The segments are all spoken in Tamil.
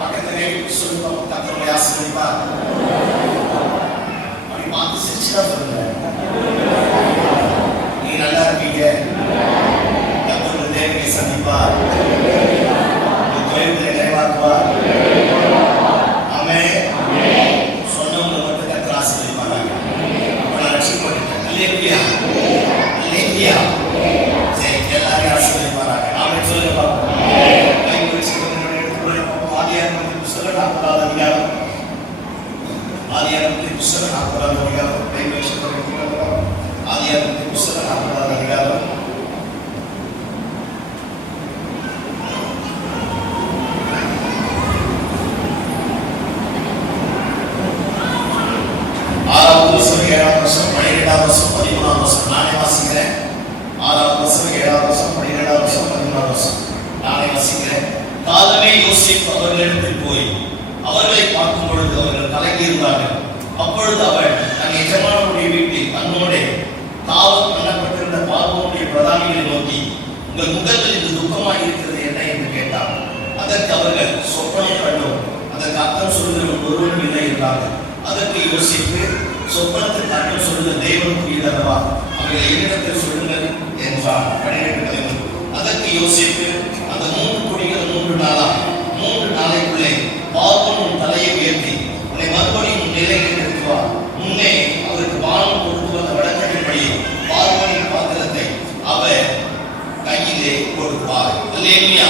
பக்கத்திலே சொல்லுங்க, கர்த்தருடைய ஆசீர்வதிப்பார். அப்படி பார்த்து சிரிச்சுதான் சொல்லுங்க, நீ நல்லா இருக்கீங்க, கர்த்தருடைய தேவையை சந்திப்பார், தொழில்களை நிறைவாக்குவார். ஆமென். சொன்னவங்க மட்டும் கர்த்தர் ஆசீர்வதிப்பாங்க. நான் ரட்சிக்கப்பட்டேன். அல்லேலூயா, அல்லேலூயா. சரி, எல்லாரையும் ஆசீர்வதிப்பாராங்க. ஆமென் சொல்லுங்க பாப்போம். ஆதியாகமத்தின் புத்தகம் 40வது அதிகாரம். ஆதியாகமத்தின் புத்தகம் 40வது அதிகாரம். ஆதியாகமத்தின் புத்தகம் 40வது அதிகாரம். ஆறாவது வருஷம், 7வது வருஷம், 12வது வருஷம், 13வது வருஷம். நானே வாசிக்கிறேன். 6வது வருஷம், 7வது வருஷம், 12வது வருஷம், 13வது வருஷம். நானே வாசிக்கிறேன். காலமே யோசேப்பு அவர்களிடத்தில் போய் அவர்களை பார்க்கும் பொழுது அவர்கள் கலங்கியிருந்தார்கள். அப்பொழுது அவள் தன் எஜமானுடைய வீட்டில் தன்னோடு காவல் பண்ணப்பட்டிருந்த பார்வோனுடைய பிரதானிகளை நோக்கி, உங்கள் முகத்தில் இது துக்கமாக இருக்கிறது என்ன என்று கேட்டார். அதற்கு அவர்கள், சொப்பனம் கண்டோம், அதற்கு அர்த்தம் சொல்லுகிற ஒருவரும் இல்லை என்றார்கள். அதற்கு யோசேப்பு, சொப்பனத்திற்கு அர்த்தம் சொல்லுகிற தேவனுக்குரியதல்லவா, அவர்களை என்னிடத்தில் சொல்லுங்கள் என்றார். 12. அதற்கு யோசேப்பு, அந்த 3 கொடிகள் 3 நாளைக்குள்ளே பார்வோன் உன் தலையை உயர்த்தி உன்னை மறுபடியும் உன் நிலையில் நிறுத்துவார். முன்னே அவருக்கு வானம் கொடுத்து வந்த வழக்கத்தின்படி பார்வோனின் பாத்திரத்தை அவர் கையிலே கொடுப்பார். அல்லேலூயா,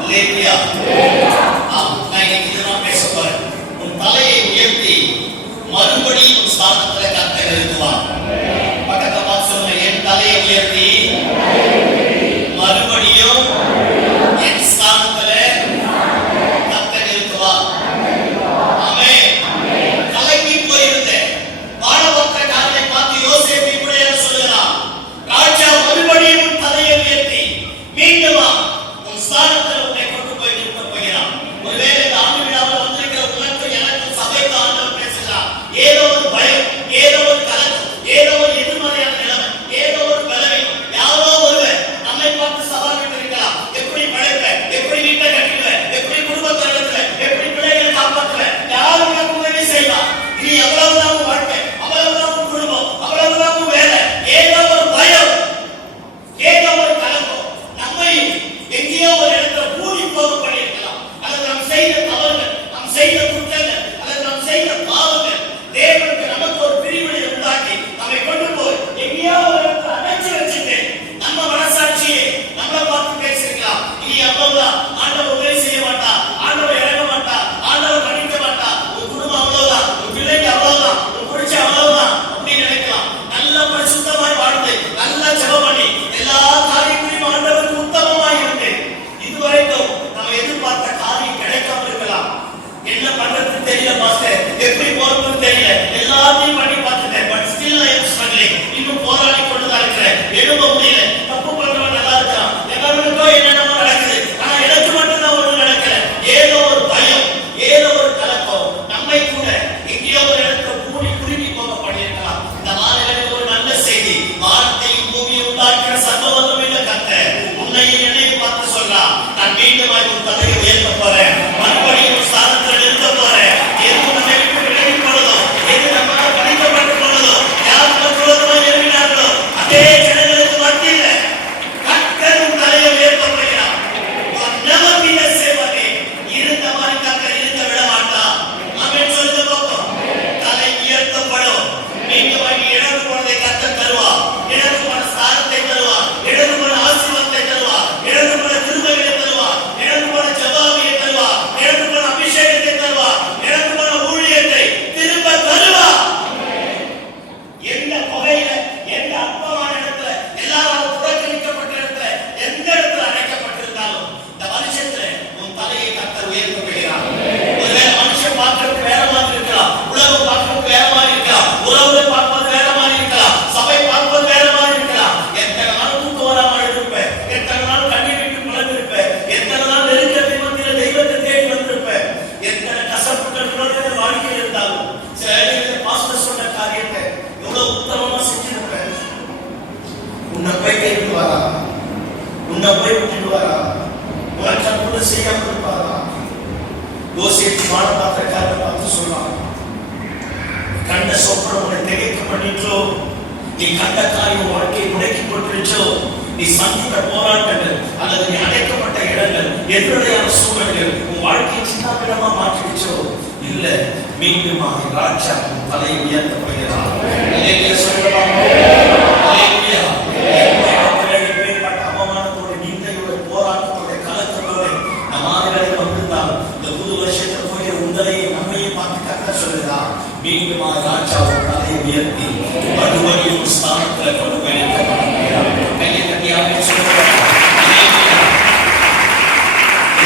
அல்லேலூயா. நான் இன்னைக்கு இதெல்லாம் பேச போறேன். உன் தலையை உயர்த்தி மறுபடியும் உன் ஸ்தானத்தில் கர்த்தர் நிறுத்துவார். பக்கத்தை பார்த்து சொல்லுங்க, என் தலையை உயர்த்தி மறுபடியும் என் ஸ்தானத்துல கர்த்தர் நிறுத்துவார். ஆமென். கலங்கி போயிருந்த வானவர்த்தகாரனை பார்த்து யோசேப்பு இப்படி சொல்லுகிறார், ராஜா மறுபடியும் உன் தலையை உயர்த்தி மீண்டும் உன் ஸ்தானத்தில் உன்னை கொண்டு போய் நிறுத்தப் போகிறான். ஒருவேளை இந்த ஆண்டு விழாவில் வந்திருக்கிற உனக்கும் எனக்கும் சபைக்கு ஆண்டவர் பேசுகிறார். ஏதோ ஒரு பயம், ஏதோ ஒரு கலக்கம், ஏதோ ஒரு எதிர்மறையான நிலைமை, ஏதோ ஒரு பலவீனம், யாரோ ஒருவர் நம்மை பார்த்து சவால் விட்டிருக்கலாம். எப்படி படைப்பேன், எப்படி வீட்டை கட்டிடுவேன், எப்படி குடும்பத்தை நடத்துவேன், எப்படி பிள்ளைகளை காப்பாற்றுவேன், யார் உனக்கு உதவி செய்வார், நீ எவ்வளவுதான் வாழ்க்கை, அவ்வளவுதான் குடும்பம், அவ்வளவுதான் வேலை, ஏதோ ஒரு பயம், ஏதோ ஒரு கலக்கம் நம்மை எங்கேயோ ஒரு இடத்துல கூடி போக பண்ணியிருக்கலாம். அல்லது நாம் செய்த தவறுகள், நாம் செய்த குற்றங்கள், அல்லது நாம் செய்த பாவங்கள் தேவனுக்கு நமக்கு ஒரு பிரிவினை உண்டாக்கி நம்மை கொண்டு போய் எங்கேயோ ஒரு இடத்துல அடைச்சு வச்சுட்டு நம்ம மனசாட்சியை நம்மளை பார்த்து பேசிருக்கலாம். நீ அவ்வளவுதான், ஆண்டவர் உதவி செய்ய மாட்டா, ஆண்டவர் இறங்க மாட்டா, ஆண்டவர் மன்னிக்க மாட்டா, உன் குடும்பம் அவ்வளவுதான், உன் பிள்ளைக்கு அவ்வளவுதான், உன் புடிச்ச அவ்வளவுதான் அப்படின்னு நினைக்கலாம். நல்ல பரிசுத்தமாய் வாழ்ந்து நல்ல ஜெபம் பண்ணி எல்லா காரியங்களையும் ஆண்டவருக்கு உத்தமமாய் இருந்து இதுவரைக்கும் நம்ம எதிர்பார்த்த காரியம் கிடைக்காம இருக்கலாம். என்ன பண்றதுன்னு தெரியல பாஸ்டர், எப்படி போறதுன்னு தெரியல, எல்லாத்தையும் பண்ணி பார்த்துட்டேன், but still I am struggling. இன்னும் போராடி கொண்டுதான் இருக்கிறேன், எழுத முடியல, தப்பு பண்றவன் நல்லா இருக்கான், எல்லாருக்கோ என்னென்னமோ நடக்குது, ஆனா எனக்கு மட்டும்தான் ஒண்ணு நடக்கல. ஏதோ ஒரு பயம், ஏதோ ஒரு கலக்கம் நம்மை கூட எங்கேயோ ஒரு இடத்துல கூடி குறுகி போக பண்ணியிருக்கலாம். இந்த நாளில் ஒரு நல்ல செய்தி, வானத்தையும் பூமியை உண்டாக்குற சர்வவல்லமையுள்ள கர்த்தர் உன்னையும் என்னையும் பார்த்து சொல்றான், நான் மீண்டும் உன் தலையை உயர்த்த போறேன், மறுபடியும் ஸ்தானத்தில் நிறுத்த போறேன். எது நம்மை விட்டு விலகி போனதோ, எது நம்மளால் கணிக்கப்பட்டு போனதோ, யார் விரோதமாக எழுதினார்களோ அதே ஜனங்களுக்கு மத்தியில கர்த்தர் உன் தலையை உயர்த்த போகிறார். நமக்கு சேவகே இருந்த மாதிரி கர்த்தர் இருக்க விட மாட்டார். ஆமென் சொல்லுங்க பாப்போம். தலை உயர்த்தப்படும். மீண்டும் இழந்து போனதை கர்த்தர் தருவார், இழந்து போன ஸ்தானத்தை தருவார், இழந்து போன ஆசீர்வாதத்தை தருவார், இழந்து போன கிருபைகளை தருவார், இழந்து போன உன்னை போய் விட்டுடுவாரா? உனக்கு அற்புதம் செய்யாம இருப்பாரா? யோசேப்பு பானபாத்திரக்காரரை பார்த்து சொல்றான், கண்ட சொப்பனம் உன்னை திகைக்க பண்ணிச்சோ, நீ கண்ட காரியம் வாழ்க்கையை முடக்கி போட்டுருச்சோ, நீ சந்தித்த போராட்டங்கள் அல்லது நீ அடைக்கப்பட்ட இடங்கள், எதிரடையான சூழல்கள் உன் வாழ்க்கையை சின்னபின்னமா மாற்றிடுச்சோ, இல்ல மீண்டும் ராஜா தலை உயர்த்த போகிறார். அவமானத்தோட நிந்தையோட போராட்டத்தோட கலக்கத்தோட நம் ஆறுகளை வந்திருந்தால் இந்த புது வருஷத்துல போய் உங்களை நம்மையை பார்த்து கத்த சொல்லுதா, மீண்டும் ராஜா தலை உயர்த்தி மறுபடியும் ஸ்தானத்துல கொண்டு போய் கையை கட்டியாக சொல்லுவார்.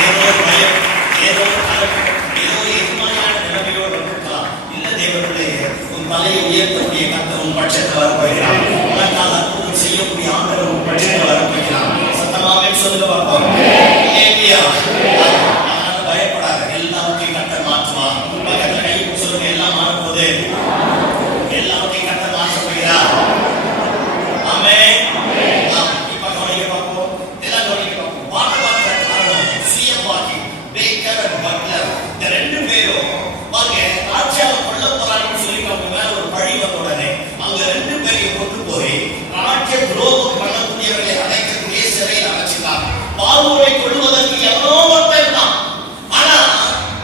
ஏதோ பயம், ஏதோ ஏதோ எதிர்மறையான நிலைமையோடு இருக்கலாம். இல்ல தேவர்களே, உன் தலையை உயர்த்தக்கூடிய கர்த்தர் உன் பட்சத்தில் வரப்போகிறார். உனக்கால் அற்புதம் செய்யக்கூடிய ஆண்டவர் உன் பட்சத்தில் வரப்போகிறார். சத்தமாவே சொல்லுங்க பார்ப்போம். அதனால பயப்படாத, எல்லாத்தையும் கர்த்தர் மாற்றுவார். பக்கத்துல கை சொல்லுங்க, எல்லாம் மாறும்போது எல்லாத்தையும் கர்த்தர் மாற்ற போகிறார். ஆமென். இப்ப கவனிக்க பார்ப்போம், எல்லாம் கவனிக்க பார்ப்போம். பானபாத்திரக்காரன், சுயபாகி, பேக்கர் அண்ட் பட்லர், இந்த ரெண்டு பேரும் வாங்க ராஜாவை கொல்ல போறாங்கன்னு சொல்லி அவங்க மேல ஒரு பழி வந்த உடனே அவங்க ரெண்டு பேரையும் கொண்டு போய் ராஜ்ய துரோகம் பண்ணக்கூடியவர்களை அடைக்கக்கூடிய சிறையில் அடைச்சிட்டாங்க. பாலூரை கொள்வதற்கு எவ்வளோ ஒருத்தன் தான், ஆனா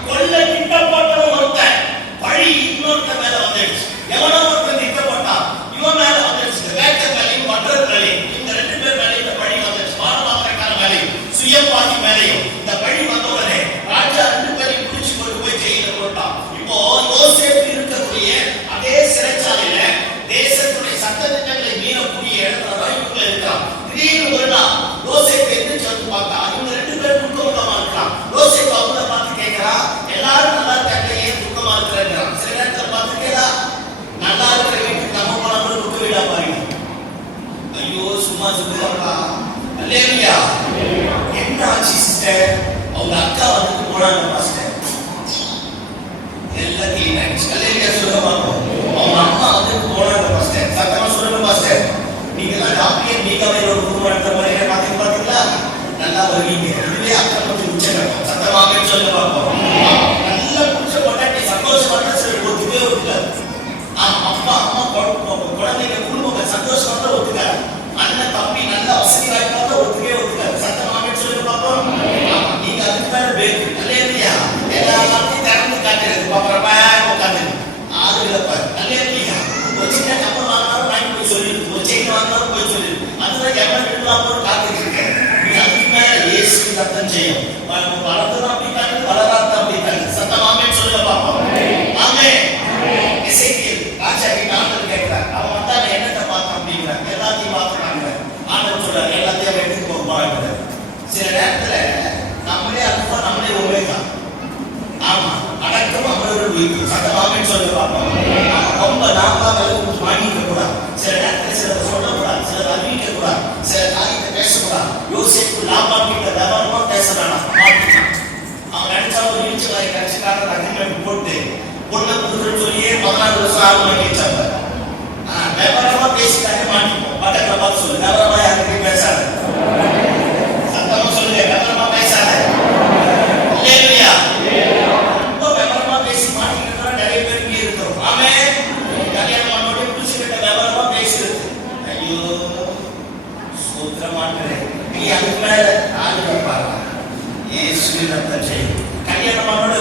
கொல்ல திட்டப்பட்டவன் ஒருத்தன், பழி இன்னொருத்தன் மேல வந்துடுச்சு. எவனோ ஒருத்தன் திட்டப்பட்டான், இவன் மேல வந்துடுச்சு. பேக்கர் மேலையும் பட்லர் மேலையும், இந்த ரெண்டு பேர் மேலையும் இந்த பழி வந்துடுச்சு. பானபாத்திரக்கார மேலையும் சுயபாகி மேலையும் இந்த பழி வந்த உடனே ராஜா ரெண்டு பேரையும் பிடிச்சு கொண்டு போய் ஜெயில போட்டான். இப்போ யோசேப்பு இருக்கக்கூடிய அதே சிறைச்சாலையில தேசத்துடைய சட்டதிட்டங்களை மீறக்கூடிய இடத்துல தான் இவங்க இருக்கான். திடீர்னு ஒரு நாள் யோசேப்பு எந்திரிச்சு வந்து பார்த்தா இவங்க ரெண்டு பேரும் துக்கமா இருக்கான். யோசேப்பு அவங்கள பார்த்து கேட்கிறான், எல்லாரும் நல்லா இருக்காங்க, ஏன் துக்கமா இருக்கிறாங்க? சில நேரத்துல பார்த்து கேளா, நல்லா இருக்கிற வீட்டுக்கு நம்ம போனாலும் துக்க வீடா பாருங்க. ஐயோ சும்மா சொல்லுவாங்களா? அல்லேலூயா. என்ன ஆச்சு சிஸ்டர்? அவங்க அக்கா வந்து போனாங்க பாஸ்டர், எல்லாம் கிளீன் ஆயிடுச்சு. அல்லேலூயா சொல்லுங்க பார்ப்போம். அவங்க அம்மா வந்து போனாங்க பாஸ்டர், சத்தமா சொல்லுங்க பாஸ்டர். நீங்க எல்லாம் டாக்டர் நீங்க ஒரு குடும்பம் நடத்த மாதிரி பாத்தீங்களா? நல்லா வருவீங்க. இதுவே அக்கா கொஞ்சம் உச்சகட்டம். சத்தமாக சொல்லுங்க பார்ப்போம். நல்லா குடிச்ச பொண்டாட்டி சந்தோஷமா சரி ஒத்துக்கவே ஒத்துக்காது. அப்பா அம்மா குழந்தைங்க குடும்பம் சந்தோஷமா ஒத்துக்காது. அண்ணன் தம்பி நல்லா வசதி வாய்ப்பா ஒத்துக்கவே ஒத்துக்காது. சத்தமாக சொல்லுங்க பார்ப்போம். நீங்க அதுக்கு மேல பேரு. அல்லேலூயா. எல்லாத்தையும் திறந்து காட்டுறது பாப்பறப்பா உட்காந்து ஆளுகளப்ப. அல்லேலூயா. ஒரு சின்ன கப்பல் வாங்கினாலும் வாங்கி போய் சொல்லிடு, ஒரு செயின் வாங்கினாலும் போய் சொல்லிடு. அதுதான் எவ்வளவு எடுக்கலாம் காத்துட்டு இருக்கேன். நீ அதுக்கு மேல இயேசு அர்த்தம் செய்யும். வளர்த்துதான் அப்படிட்டாங்க, வளராதான் அப்படிட்டாங்க. சத்தமாமே சொல்லுங்க பார்ப்போம். ஆமே. எசேக்கியேல் ராஜா கிட்ட ஆண்டவர் கேட்கிறார், அவன் வந்தா என்னத்தை பார்த்தான் அப்படிங்கிறான். எல்லாத்தையும் பார்த்துறாங்க. ஆண்டவர் சொல்றாரு, எல்லாத்தையும் அவன் எடுத்துட்டு போகிறாங்க. சில நேரத்துல நம்மளே அல்பா நம்மளே ஒமேகா. ஆமா, அடக்கம் அவரோட உயிர். சத்தமாமே சொல்லுங்க பார்ப்போம். ரொம்ப நாம வாங்கிக்க கூடாது. சில நேரத்தில் சிலரை சொல்லக்கூடாது, சிலர் அறிவிக்க கூடாது, சில காரியத்தை பேசக்கூடாது. யோசிப்பு லாபம் கிட்ட விவரமா பேசுறானா மாட்டிக்கான். அவன் நினைச்சா ஒரு இன்ச்சு வாரி கட்சிக்காக அக்ரிமெண்ட் போட்டு பொண்ணை கொடுக்குறேன்னு சொல்லியே 14 வருஷம் ஆகும் வாங்கி வச்சாங்க. விவரமா பேசிட்டாங்க மாட்டிப்போம். பட்டங்களை பார்த்து சொல்லு, விவரமா யாருக்கிட்டையும் பேசாத. சத்தமா சொல்லுங்க, விவரமா பேசாத. இல்லையா? ரொம்ப விவரமா பேசி மாட்டிக்கிட்டு நிறைய பேர் இங்கே இருக்கிறோம். ஆமே. கல்யாணம் பண்ணோட புடிச்சுக்கிட்ட விவரமா பேசுறது. ஐயோ சூத்திர மாட்டேன். நீ அதுக்கு மேல ஆளு வைப்பாங்க. ஏசு ரத்தம் செய்யும். கல்யாணம் பண்ணோட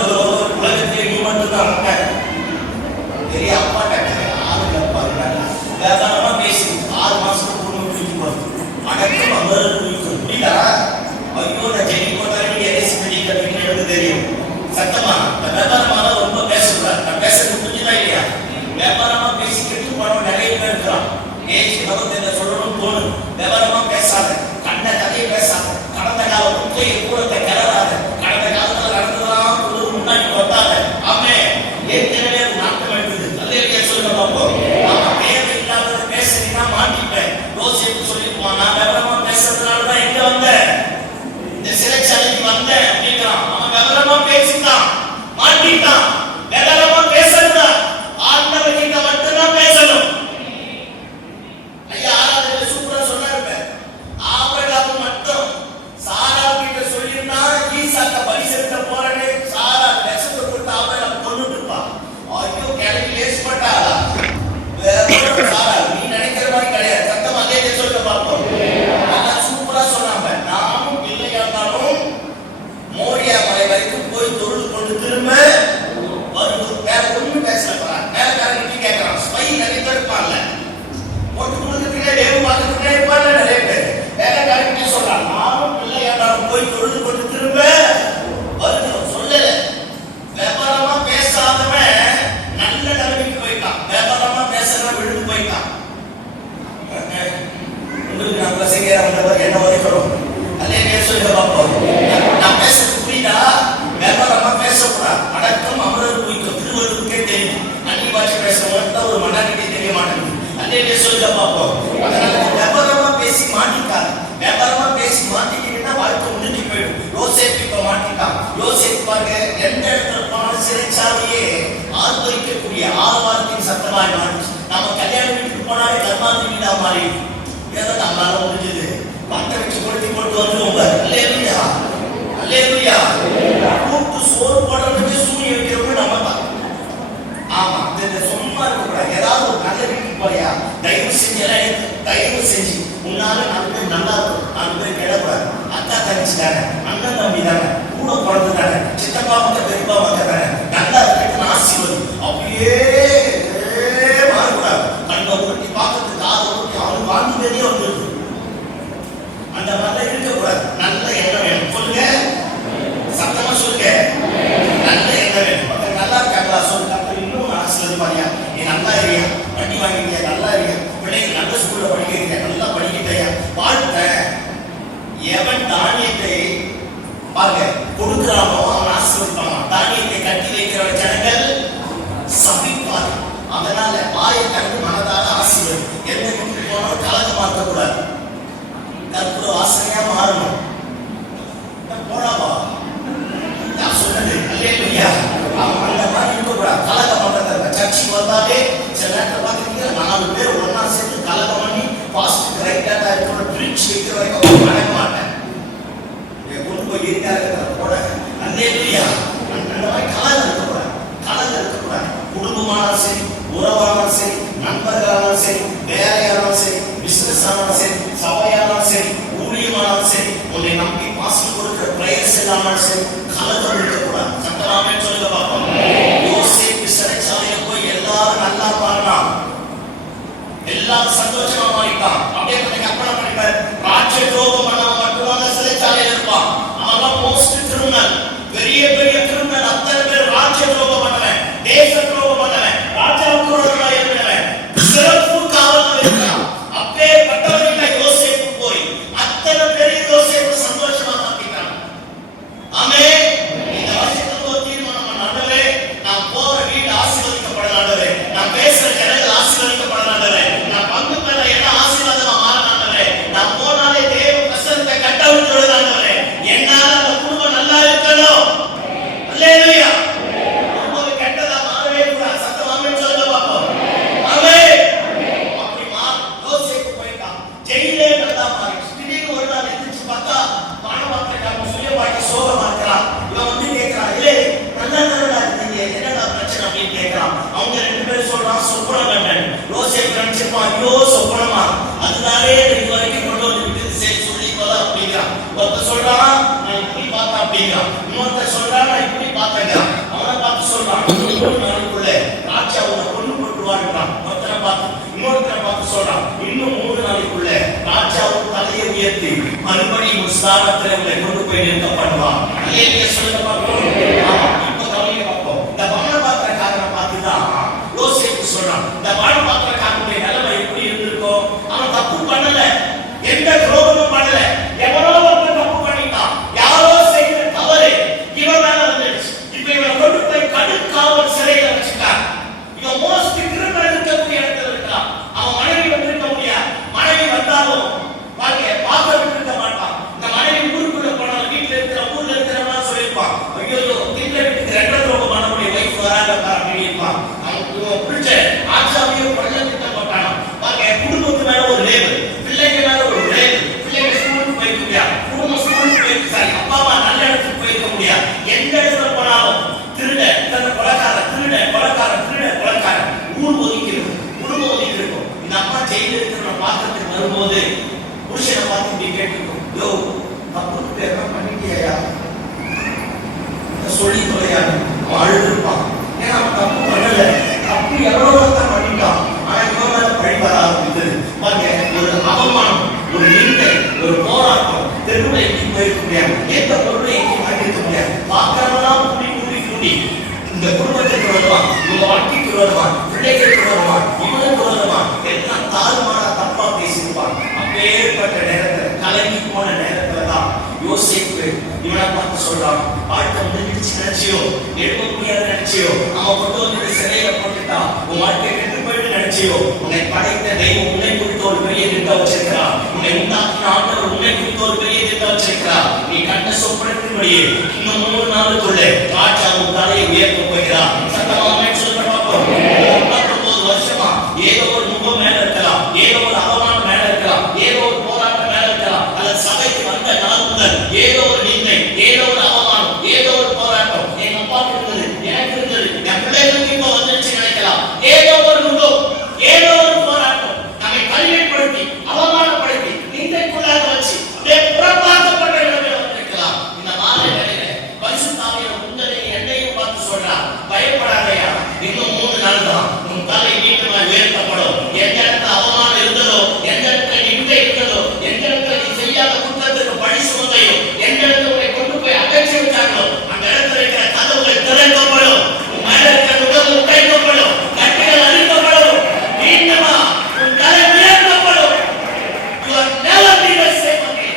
உலகத்திலே நீ மட்டும்தான் உட்காரு. பெரிய அப்பா கட்ட ஆளு வைப்பாங்க. விவரமா பேசி 6 மாசத்துக்கு பொண்ணு முடிச்சு போறது. அடக்கம் அமர்ந்து முடிக்கும். புரியுதா? ஐயோ நான் ஜெனி போட்டாலும் எரேசி பண்ணி கற்றுக்கிறது தெரியும். சத்தமா விவரமான ரொம்ப பேசக்கூடாது. நான் பேசுறது புரிஞ்சுதா இல்லையா? விவரமா பேசி கெட்டு போனவன் நிறைய பேர் இருக்கிறான். ஏசி பகவத்தை சொல்லணும் தோணும். விவரமா பேசாத, கண்ட கதையை பேசாத, கடந்த கால குப்பையை கூடத்தை கிளறாத, கடந்த காலத்துல நடந்ததெல்லாம் முன்னாடி கொட்டாத. ஆமே. ஏற்கனவே நாட்டம் எடுக்குது. அல்லேலூயா சொல்லுங்க பார்ப்போம். தேவை இல்லாத பேசுறீங்கன்னா மாட்டிப்பேன். யோசிப்பு சொல்லிருப்பான், நான் விவரமா பேசுறதுனாலதான் எங்க வந்தேன், இந்த சிறைச்சாலைக்கு வந்தேன் அப்படிங்கிறான். அவன் விவரமா பேசிட்டான், மாட்டிட்டான். விவரமா பேசுறதா ஆண்டவர் கிட்ட மட்டும்தான் பேசணும். ஐயா 6வது சூப்பரா சொன்னாரு. ஆபிரகாம் மட்டும் செய்கிற ஆண்டவர் என்ன வரைக்கிறோம். அல்லேலூயா சொல்லுங்க பாப்போம். நான் பேசுறது புரியுதா? வியாபாரமா பேசக்கூடாது. அடக்கம் அமரர் குறிக்கும் திருவள்ளுவருக்கே தெரியும். அந்நிய பாஷை பேசுறவங்க ஒரு மண்ணாங்கட்டி தெரிய மாட்டேங்குது. அல்லேலூயா சொல்லுங்க பாப்போம். அதனால வியாபாரமா பேசி மாட்டிக்காது. வியாபாரமா பேசி மாட்டிக்கிட்டா வாழ்க்கை முடிஞ்சு போயிடும். யோசேப்பு இப்ப மாட்டிட்டான். யோசேப்பு பாருங்க, எந்த இடத்துல போனாலும் சிறைச்சாலையே ஆர்ப்பரிக்கக்கூடிய ஆரவாரத்தின் சத்தமாய் மாறிச்சு. நம்ம கல்யாண வீட்டுக்கு போனாலே கர்மாதி வீடா மாறி ஏதோ நம்மளால முடிஞ்சது பட்டை வச்சு போட்டு வந்துருவோங்க. அல்லேலூயா அல்லேலூயா. கூட்டு சோறு போடுறதுக்கு சூனியம் வைக்கிறவங்க நம்ம தான். ஆமா, இந்த சும்மா இருக்கக்கூடாது. ஏதாவது ஒரு நல்ல வீட்டுக்கு போறியா, தயவு செஞ்சு உன்னால 4 பேர் நல்லா இருக்கும், 4 பேர் கிடக்கூடாது. அக்கா தங்கச்சி தானே, அண்ணன் தம்பி தானே, கூட பிறந்து தானே, சித்தப்பா மக்கள் பெரியப்பா மக்கள் தானே, நல்லா இருக்கிறது ஆசீர்வதி. அப்படியே மாறக்கூடாது. கண்ணை ஊட்டி பார்க்கறதுக்கு காதை ஊட்டி அவனுக்கு வாங்கினதே வந்துருக்கு. அந்த மாதிரிலாம் இருக்கக்கூடாது. நல்ல எண்ணம் வேணும். சொல்லுங்க, சத்தமா சொல்லுங்க. நல்ல எண்ணம் வேணும். நல்லா இருக்காங்களா சொல்லுங்க. இன்னும் ஆசீர்வாதியா, நீ நல்லா இருக்கியா, வண்டி வாங்கிட்டியா, நல்லா இருக்கியா, பிள்ளைங்க நல்ல ஸ்கூல்ல படிக்கிறீங்க, நல்லா படிக்கிட்டயா, வாழ்த்த. எவன் தானியத்தை பாருங்க கொடுக்கிறானோ அவன் ஆசீர்வதிப்பான். தானியத்தை கட்டி வைக்கிற ஜனங்கள் சபிப்பார். அதனால வாயை கண்டு மனதால ஆசீர்வதி. எந்த வீட்டுக்கு போனாலும் கலகமா இருக்கக்கூடாது. கற்பூர வாசனையா மாறணும். போடாவா நான் சொன்னது. அல்லேலூயா. அந்த மாதிரி இருக்கக்கூடாது. கலகம் பண்றத சர்ச்சுக்கு வந்தாலே சில நேரத்தில் பார்த்துக்கிட்டீங்கன்னா 4 பேர் ஒன்னா சேர்ந்து கலகம் பண்ணி பாஸ்டுக்கு ரைட்டா இருக்கிற ட்ரிக்ஸ் வைக்கிற வரைக்கும் வணங்க மாட்டேன். கொண்டு போய் இருக்காரு போட. அல்லேலூயா. அந்த மாதிரி கலகம் இருக்கக்கூடாது. கலகம் இருக்கக்கூடாது. குடும்பமானாலும் சரி, உறவானாலும் சரி, நண்பர்களானாலும் சரி, வேலையானாலும் சரி, பிசினஸ் ஆனாலும் சரி, சபையானாலும் சரி, ஊழியமானாலும் சரி, உன்னை நம்பி பாஸ்ட் கொடுக்கிற பிரேயர்ஸ் எல்லாமே சரி, கலகம் இருக்கக்கூடாது. சத்தமாமே சொல்லுங்க பாப்போம். யோசேப்பு சிறைச்சாலையில போய் எல்லாரும் நல்லா பாருனான், எல்லாரும் சந்தோஷமா மாறிட்டான். அப்படியே கொஞ்சம் கற்பனை பண்ணிப்பாரு. ராட்ச துரோகம் பண்ணவன் மட்டும்தான் சிறைச்சாலையில இருப்பான். அவன் மோஸ்ட் கிரிமினல், பெரிய பெரிய கிரிமினல். அத்தனை பேர் ராட்ச துரோகம் பண்ணவன், தேச துரோகம் பண்ணவன், ராஜாவுக்கு விரோதமாக இருந்தவன், சிறப்பு காவல் இருக்கிறான். அப்பே பட்டவர்கிட்ட யோசேப்பு போய் அத்தனை பேர் யோசேப்பு சந்தோஷமா மாத்திட்டான். ஆமென். இந்த வருஷத்துக்கு ஒரு தீர்மானம் பண்ணாதவரே, நான் போற வீடு ஆசீர்வதிக்கப்படலாதவரே, நான் பேசுற ஜனங்கள் ஆசீர்வதிக்கப்படலாதவரே, நான் பங்கு பெற என்ன ஆசீர்வாதமா மாறலாதவரே, நான் போனாலே தேவ பிரசன்னத்தை கட்டவிழ்த்து விடலாதவரே, என்னால அந்த குடும்பம் நல்லா இருக்கணும். அல்லேலூயா. குடும்பம் கெட்டதா மாறவே கூடாது. சத்தமாமே சொல்லுங்க பாப்போம். ஆமென். அப்படி யோசேப்பு போயிட்டான். ஜெயிலே நல்லா மாறிச்சு. திடீர்னு ஒரு நாள் எந்திரிச்சு பார்த்தா பானபாத்திரக்காரன் சுயவாக்கி சோகமா இருக்கிறான். இவன் வந்து கேட்கிறான், இல்லே நல்லா நல்லா இருந்தீங்க, என்னடா பிரச்சனை அப்படின்னு கேட்கிறான். அவங்க 2 பேரும் சொல்றான், சொப்பனம் கண்டேன். யோசேப்பு நினைச்சிருப்பான், ஐயோ சொப்பனமா, அதனாலே இது வரைக்கும் கொண்டு வந்து விட்டு சரி சொல்லி போல அப்படிங்கிறான். ஒருத்தர் சொல்றான், நான் இப்படி பார்த்தேன் அப்படிங்கிறான். இன்னொருத்தர் சொல்றான், நான் இப்படி பார்த்தேங்க. அவனை பார்த்து சொல்றான், 3 நாளுக்குள்ள ராஜா உன்னை கொண்டு போட்டுவான்றான். ஒருத்தரை பார்த்து இன்னொருத்தரை பார்த்து சொல்றான், இன்னும் 3 நாளுக்குள்ள ராஜாவும் தலையை உயர்த்தி மறுபடியும் ஒரு ஸ்தானத்துல உங்களை கொண்டு போய் நிறுத்த பண்ணுவான். அல்லேலூயா சொல்லுங்க பாப்போம். இப்ப கவனிங்க பாப்போம். இந்த பானபாத்திரக்காரனை பார்த்துதான் யோசேப்பு சொல்றான், இந்த பானபாத்திரக்காரனுடைய நிலைமை எப்படி இருந்திருக்கும். அவன் தப்பு பண்ணல, எந்த துரோகமும் பண்ணல. எவனோ ஒருத்தன் தப்பு பண்ணிட்டான், யாரோ செய்த தவறு இவன் மேல வந்துடுச்சு. இப்ப இவனை கொண்டு போய் கடுக்காவல் சிறையில வச்சுட்டான். இவன் மோஸ்ட் கிரிமினல் இருக்கக்கூடிய இடத்துல இருக்கான். அவன் மனைவி வந்திருக்க முடியாது. மனைவி வந்தாலும் பார்க்க இருக்க மாட்டான். இந்த மனைவி ஊருக்குள்ள போனாலும் வீட்டுல இருக்கிற ஊர்ல இருக்கிறவனா சொல்லியிருப்பான், ஐயோ திண்ட வீட்டுக்கு 2 துரோகம் பண்ணக்கூடிய வைஃப் வராங்க அப்படின்னு இருப்பான். அவன் பிடிச்ச ஆட்சாவையும் கொள்ள திட்டம் போட்டான். பாருங்க, குடும்பத்து மேல ஒரு லேபிள், பிள்ளைங்க மேல ஒரு லேபிள். பிள்ளைங்க ஸ்கூலுக்கு போயிருக்க முடியாது, குடும்பம் ஸ்கூலுக்கு போயிருக்க சாரி, அப்பா அம்மா நல்ல இடத்துக்கு போயிருக்க முடியாது. எந்த இடத்துல போனாலும் திருட கொலைக்காரன், திருட கொலைக்காரன், திருட கொலைக்காரன். ஊர் ஒதுக்கி இருக்கும், குடும்பம் ஒதுக்கி இருக்கும். இந்த அம்மா ஜெயில இருக்கிற பாத்திரத்துக்கு வரும்போது புருஷனை பார்த்து இப்படி கேட்டுருக்கோம், யோ தப்புக்கு பேர் பண்ணிட்டியா சொல்லி தொலையாது. அவன் அழுதுருப்பான். ஏன்னா அவன் தப்பு பண்ணல, தப்பு எவ்வளோ தான் பண்ணிட்டான். ஆனா இவன் மேல பழி வர ஆரம்பித்தது. ஒரு அவமானம், ஒரு நிந்தை, ஒரு போராட்டம். தெருவில் எங்கேயும் போயிருக்க முடியாது, எந்த பொருளை எங்கேயும் வாங்கியிருக்க முடியாது. பார்க்கறவெல்லாம் கூடி இந்த குடும்பத்திற்கு வருவான், இவங்க வாழ்க்கைக்கு வருவான், பிள்ளைகளுக்கு வருவான், இவனுக்கு வருவான். எல்லாம் தாழ்மான தப்பா பேசியிருப்பான். அப்பேற்பட்ட நேரம் கலங்கி போன நேரத்துல தான் யோசேப்பு இவனை பார்த்து சொல்றான், வாழ்க்கை முடிஞ்சிடுச்சு நினைச்சியோ, எழுத முடியாது நினைச்சியோ, அவன் கொண்டு வந்து சிறையில போட்டுட்டான், உன் வாழ்க்கை கெட்டு போயிட்டு நினைச்சியோ, உன்னை படைத்த தெய்வம் உன்னை குறித்து ஒரு பெரிய திட்டம் வச்சிருக்கிறான், உன்னை உண்டாக்கின ஆண்டவர் உன்னை குறித்து ஒரு பெரிய திட்டம் வச்சிருக்கிறான். நீ கண்ட சொப்பனத்தின்படியே இன்னும் 3 நாளுக்குள்ள ராஜா உன் தலையை உயர்த்த போகிறான். சத்தமா சொல்ல பார்ப்போம். 39 வருஷமா ஏதோ ஒரு முகம் மேல இருக்கலாம், ஏதோ ஒரு அவமானம் மேல இருக்கலாம், ஏதோ ஒரு போராட்டம் மேல இருக்கலாம், அல்லது சபைக்கு வந்த நாள் முதல் ஏதோ ஒரு நிந்தை, ஏதோ ஒரு அவமானம், ஏதோ ஒரு போராட்டம் எங்க அப்பாவுக்கு இருந்தது, எனக்கு இருந்தது, என் பிள்ளைகளுக்கு இப்போ வந்துருச்சு நினைக்கலாம். ஏதோ ஒரு முகம், ஏதோ ஒரு போராட்டம் நம்மை கல்விப்படுத்தி அவமானப்படுத்தி நிந்தைக்குள்ளாக வச்சு அப்படியே புறப்பாக்கப்பட்ட நிலைமையில வந்திருக்கலாம். இந்த மாலை வேளையில பரிசுத்த ஆவியானவர் உங்களை என்னையும் பார்த்து சொல்றார், பயப்படாதயா, இன்னும் 3 நாள் தான் உன் தலை மீண்டுமாய் உயர்த்தப்படும். எந்த இடத்துல அவமானம் இருந்ததோ, எந்த இடத்துல நிந்தை இருந்ததோ, எந்த இடத்துல நீ செய்யாத குற்றத்துக்கு பழி சுமந்தையோ, எந்த இடத்துல உன்னை கொண்டு போய் அகற்றி விட்டாங்களோ, அந்த இடத்துல இருக்கிற கதவுகள் திறக்கப்படும், உன் மேல இருக்கிற நுகங்கள் உடைக்கப்படும், கட்டுகள் அழிக்கப்படும், மீண்டுமா உன் தலை உயர்த்தப்படும். You are never be the same again.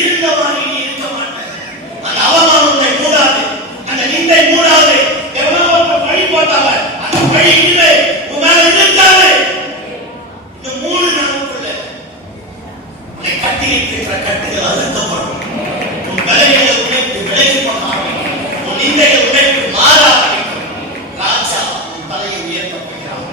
இருந்தவாறு நீ இருக்க மாட்டாய். அந்த அவமானம் உன்னை மூடாது, அந்த நிந்தை மூடாது. எவனோ ஒருத்தன் பழி போட்டாங்க, அந்த பழி இல்லை உன் மேல இருக்காது. இந்த 3 நாளுக்குள்ள உன்னை கட்டி வைத்திருக்கிற கட்டுகள் அழுத்தப்படும், உன் பலவீனங்களை உடைத்து விலகி போக ஆரம்பிக்கும், உன் நிந்தைகளை உடைத்து மாற ஆரம்பிக்கும். ராஜா உன் தலையை உயர்த்த போகிறான்.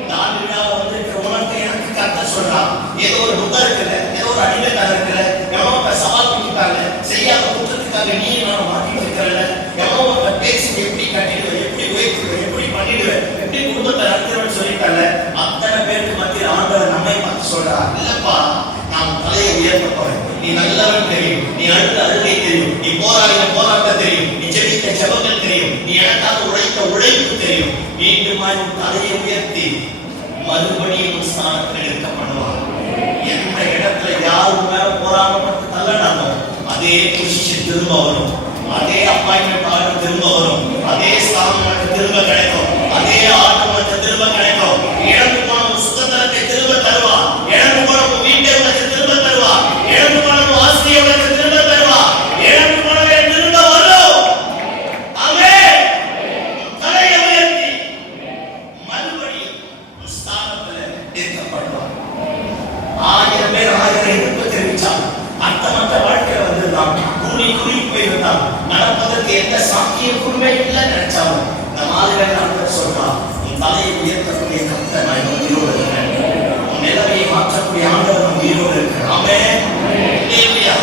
இந்த ஆண்டு விழாவில் வந்திருக்கிற உனக்கு எனக்கு கர்த்தர் சொல்றான், ஏதோ ஒரு துக்கம் இருக்குல்ல, ஏதோ ஒரு அடிமைத்தனம் இருக்குல்ல, எவனோ ஒரு சவால் பண்ணிட்டாங்க, செய்யாத குற்றத்துக்காக நீ நான் மாட்டிட்டு இருக்கிறல்ல, எவனோ ஒரு பேசி எப்படி கட்டிடுவேன், எப்படி உயர்த்துவேன், எப்படி பண்ணிடுவேன், எப்படி குடும்பத்தை நடத்துவேன்னு சொல்லிட்டாங்க. அத்தனை பேருக்கு மத்தியில் ஆண்டவர் நம்மை பார்த்து சொல்றார், இல்லப்பா நான் தலையை உயர்த்த போறேன், நீ நல்லவன் தெரியும், நீ அழுத அழுகை தெரியும், நீ போராடின போராட்டம் தெரியும், நீ ஜெபித்த ஜெபங்கள் தெரியும், நீ எனக்காக உழைத்த உழைப்பு தெரியும். மீண்டும் தலையை உயர்த்தி மறுபடியும் ஸ்தானத்தில் எடுக்கப்படுவார். எந்த இடத்துல யாரு மேல போராடப்பட்டு தள்ளனானோ அதே பொசிஷன் திரும்ப வரும், அதே அப்பாயின்மெண்ட் ஆர்டர் திரும்ப வரும், அதே ஸ்தானம் திரும்ப கிடைக்கும், அதே ஆர்டர் திரும்ப கிடைக்கும். இழந்து போன சுதந்திரத்தை திரும்ப தருவார், இழந்து போன வீட்டை உனக்கு திரும்ப தருவார், இழந்து போன ஆஸ்தியை உனக்கு திரும்ப தருவார், இழந்து போனவை திரும்ப வரும். ஆமென். தலையை உயர்த்தி மறுபடியும் ஸ்தானத்தில் நிறுத்தப்படுவார். 1000 பேர் 1000 எதிர்ப்பு தெரிவித்தார், அர்த்தமற்ற வாழ்க்கையில வந்திருந்தான், கூலி போயிருந்தான், நடப்பதற்கு எந்த சாத்தியக்குமே இல்லை நினைச்சாலும் இந்த மாதிரி ஆண்டவர் சொல்றான், உன் தலையை உயர்த்தக்கூடிய கர்த்தர் நான் உயிரோடு இருக்கிறேன், உன் நிலைமையை மாற்றக்கூடிய ஆண்டவர் நான் உயிரோடு இருக்கிறேன். ஆமென். ஹல்லேலூயா.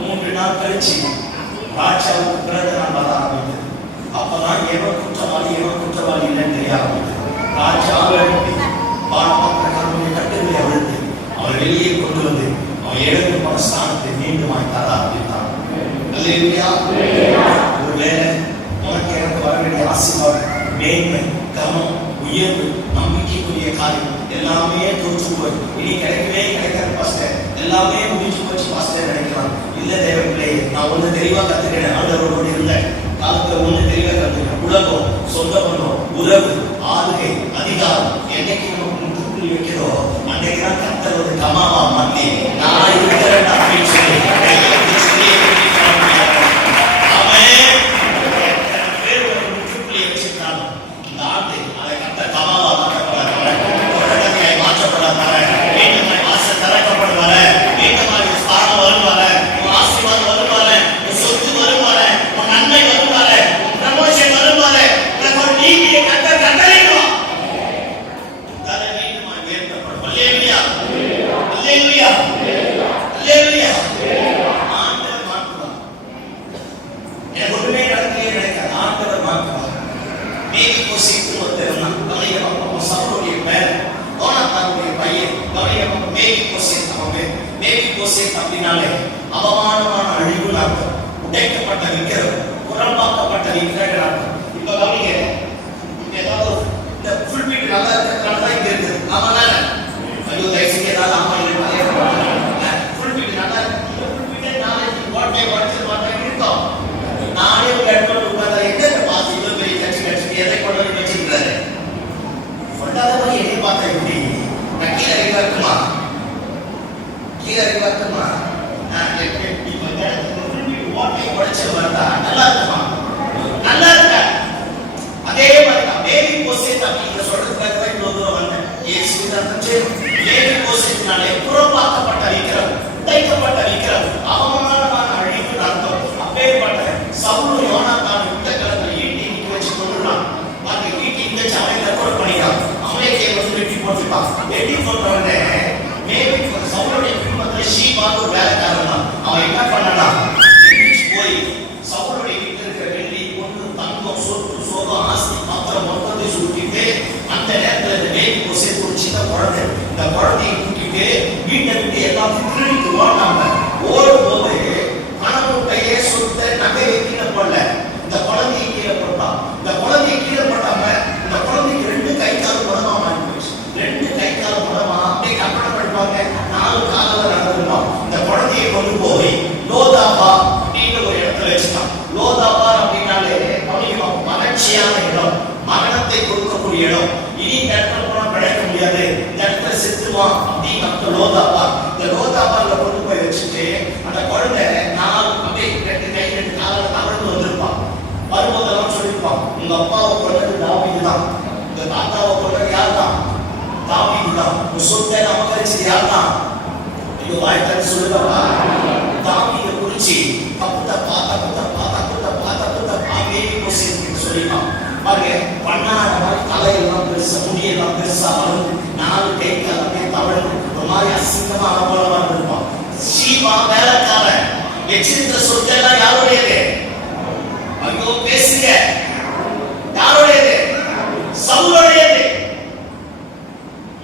3 நாள் கழிச்சு ராஜாவுக்கு பிறந்த நாள் வர ஆரம்பித்தது. அப்பதான் எவன் குற்றவாளி இல்லைன்னு தெரிய ஆரம்பித்தது. ராஜா பாடமாக்கிற கட்டுகளை அவிழ்த்து அவர் வெளியே கொண்டு வந்து அவன் எழுந்து போன ஸ்தானத்தை மீண்டும் தர ஆரம்பித்தான். அல்லேலூயா. ஒருவேளை உனக்கு எனக்கு வர வேண்டிய ஆசீர்வாதம், மேன்மை, கவனம், உயர்வு, நம்பிக்கைக்குரிய காரியம் எல்லாமே தோற்று போய் இனி கிடைக்காது பாஸ்டர், எல்லாமே முடிஞ்சு போச்சு பாஸ்டர் நினைக்கலாம். இல்ல தேவர்களே, நான் ஒண்ணு தெளிவா கத்துக்கிறேன், ஆண்டவரோடு இருந்த காலத்துல ஒண்ணு தெளிவா கத்துக்கிறேன். உலகம், சொந்த பந்தம், உறவு, ஆளுகை, அதிகாரம் என்னைக்கு நமக்கு முற்றுப்புள்ளி வைக்கிறோ அன்னைக்குதான் கர்த்தர் ஒரு கமாவா மாத்தி நான் இருக்கிறேன் அப்படின்னு சொல்லி முற்றுப்புள்ளி வச்சிருந்தாலும் இந்த ஆண்டு அதை கர்த்தர் கமாவா மாற்றப்படாத மீண்டும் ஆசை திறக்கப்படுவார, மீண்டும் ஸ்தானம் வருவார, உன் ஆசீர்வாதம் வருவார, உன் சொத்து வருவார, உன் நன்மை வருவார, உன் ப்ரமோஷன் வருவார, உனக்கு ஒரு நீதியை கர்த்தர் கட்டளையிடுவார். தலை மீண்டும் உயர்த்தப்படும். அல்லேலூயா. அல்லேலூயா. அல்லேலூயா. ஆண்டவர் மாற்றுவார். எனக்கு ஒன்றுமே நடக்காது, ஆண்டவர் மாற்றுவார். மேவி கோசிக்கும் ஒருத்தர் அவன் சவுளுடைய பேர் யோனாத்தானுடைய பையன், மேவி கோசேத் அப்படின்னாலே அவமானமான அழிவு நாட்கள், உடைக்கப்பட்ட விக்கிரம், புறம்பாக்கப்பட்ட விக்கிரக நாட்கள். இப்ப கவனிங்க, ஏதாவது இந்த ஃபுல் பீட் நல்லா இருக்கிறதுனால தான் இங்க இருக்குது. ஆமா தானே? ஐயோ தயவுசெய்து ஏதாவது ஆமா இல்லை ஃபுல் பீட் நல்லா இருக்கு. ஃபுல் பீட்டே நாளைக்கு கோட்டை உடச்சு மாட்டேன் இருக்கோம். நானே ஒரு இடத்துல உட்கார்ந்தா எங்க பாசி இவ்வளவு பெரிய கட்சி எதை கொண்டு வந்து வச்சிருக்கிறாரு? சொல்லாத மாதிரி என்னை பார்த்தா எப்படி நான் கீழே இருக்குமா? கத்துமா இப்ப ஓட்டை உடைச்சு வந்தா நல்லா இருக்குமா? நல்லா இருக்க. அதே மாதிரி தான் மேரி கோசேத் அப்படிங்கிற சொல்றதுக்காக இவ்வளவு தூரம் வந்தேன். இயேசு மேரி கோசேத்தினாலே புறம்பாக்கப்பட்ட விக்கிரம், உடைக்கப்பட்ட விக்கிரம், அவமானமான அழிவு அர்த்தம். அப்பேற்பட்ட சவுல் யோனாத்தான் யுத்த களத்தில் ஈட்டி நிக்க வச்சு கொண்டுறான். அந்த ஈட்டி இந்த அவனை ரெக்கார்ட் பண்ணிட்டான். அவனைக்கே வந்து வெட்டி போட்டுட்டான். வெட்டி போட்டவனே மேரி சவுளுடைய குடும்பத்துல ஷீபான்னு ஒரு வேலைக்காரன் தான். அவன் என்ன பண்ணனா போய் சவுளுடைய வீட்டில் இருக்கிற வெள்ளி பொண்ணு தங்கம் சொத்து சோகம் ஆஸ்தி மாத்திரம் மொத்தத்தை சுட்டிட்டு அந்த நேரத்தில் இந்த மேரி கோசேத் ஒரு சின்ன குழந்தை, இந்த குழந்தையை கூட்டிட்டு வீட்டை விட்டு எல்லாத்தையும் திருடிட்டு ஓடாம ஓடும்போது கணமுட்டையே சொத்தை நகையை கீழே போடல, இந்த குழந்தையை கீழே போட்டான். இந்த குழந்தையை கீழே போட்டாம இந்த குழந்தைக்கு 2 கை கால் படமா மாறி போச்சு. 2 கை கால் படமா அப்படியே கற்பனை பண்ணிப்பாங்க. 4 காலில் நடந்துருப்பான். இந்த குழந்தையை கொண்டு போய் லோதாபா அப்படின்ற ஒரு இடத்துல வச்சுட்டான். லோதாபா அப்படின்னாலே அவனுக்கு மகிழ்ச்சியான இடம், மரணத்தை கொடுக்கக்கூடிய இடம். இனி இந்த இடத்துல போனா பிழைக்க முடியாது, இந்த இடத்துல செத்துவான் அப்படின்னு அர்த்தம் லோதாபா. இந்த லோதாபால கொண்டு போய் வச்சுட்டு அந்த குழந்தை 4 அப்படியே 2 கை 2 காலில் தவழ்ந்து வந்திருப்பான். வரும்போதெல்லாம் சொல்லியிருப்பான், உங்க அப்பாவை கொண்டது தாவீது தான், உங்க தாத்தாவை கொண்டது யார் தான்? தாவீது தான். உங்க சொத்தை அபகரிச்சது யார் தான்? ஐயோ வாய்த்தான்னு சொல்லுதப்பா. தாவீதை குறிச்சு தப்புத்தப்பா தப்புத்தப்பா தப்புத்தப்பா தப்புத்தப்பா மேரி கோசேத் சொல்லிட்டான். பாருங்க, பண்ணாத மாதிரி தலையெல்லாம் பெருசா, முடியெல்லாம் பெருசா வளர்ந்து 4 கை காலமே தவழ்ந்து ஒரு மாதிரி அசிங்கமா அனுபவமா இருப்பான். ஷீபா வேலைக்காரன் வச்சிருந்த சொத்தெல்லாம் யாருடையது? ஐயோ பேசுங்க, யாருடையது? சவுலுடையது.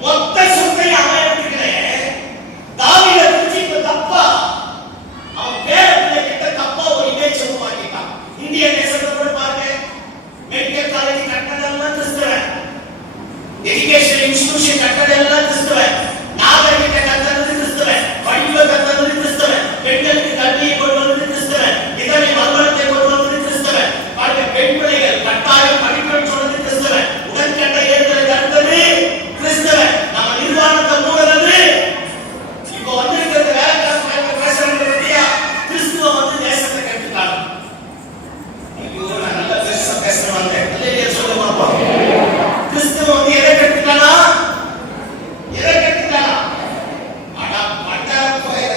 மொத்த சொத்தை அவன் எடுத்துக்கிறேன். தாவீதை குறிச்சு இப்ப தப்பா அவன் பேரப்பிள்ளை கிட்ட தப்பா ஒரு இமேஜ் உருவாக்கிட்டான். இந்திய தேசத்தை கூட பாருங்க, மெடிக்கல் காலேஜ் கட்டடெல்லாம் கிறிஸ்தவன், எஜுகேஷன் இன்ஸ்டிடியூஷன் கட்டடெல்லாம் கிறிஸ்தவன், நாகரிக கட்டடது கிறிஸ்தவன், படிப்பை கட்டடது கிறிஸ்தவன், பெண்களுக்கு கல்வியை கொண்டு வந்தது கிறிஸ்தவன், இதனை மறுமணத்தை கொண்டு வந்தது கிறிஸ்தவன். பாருங்க, பெண் பிள்ளைகள் கட்டாயம் படிக்கணும்னு சொன்னது கிறிஸ்தவன், உடன்கட்டை ஏறுதலை தடுத்தது கிறிஸ்தவன், நம்ம நிர்வாணத்தை மூடுறது. இப்போ வந்திருக்கிறது வேலைக்காரன் பேசுறது பத்தியா? கிறிஸ்துவ வந்து தேசத்தை கட்டுட்டாங்க. ஐயோ நான் நல்லா பேசுறேன் வந்தேன் இல்லையா சொல்ல பார்ப்போம். கிறிஸ்துவ வந்து எதை கட்டுட்டானா? எதை கட்டுட்டானா? ஆனா மண்டா போயில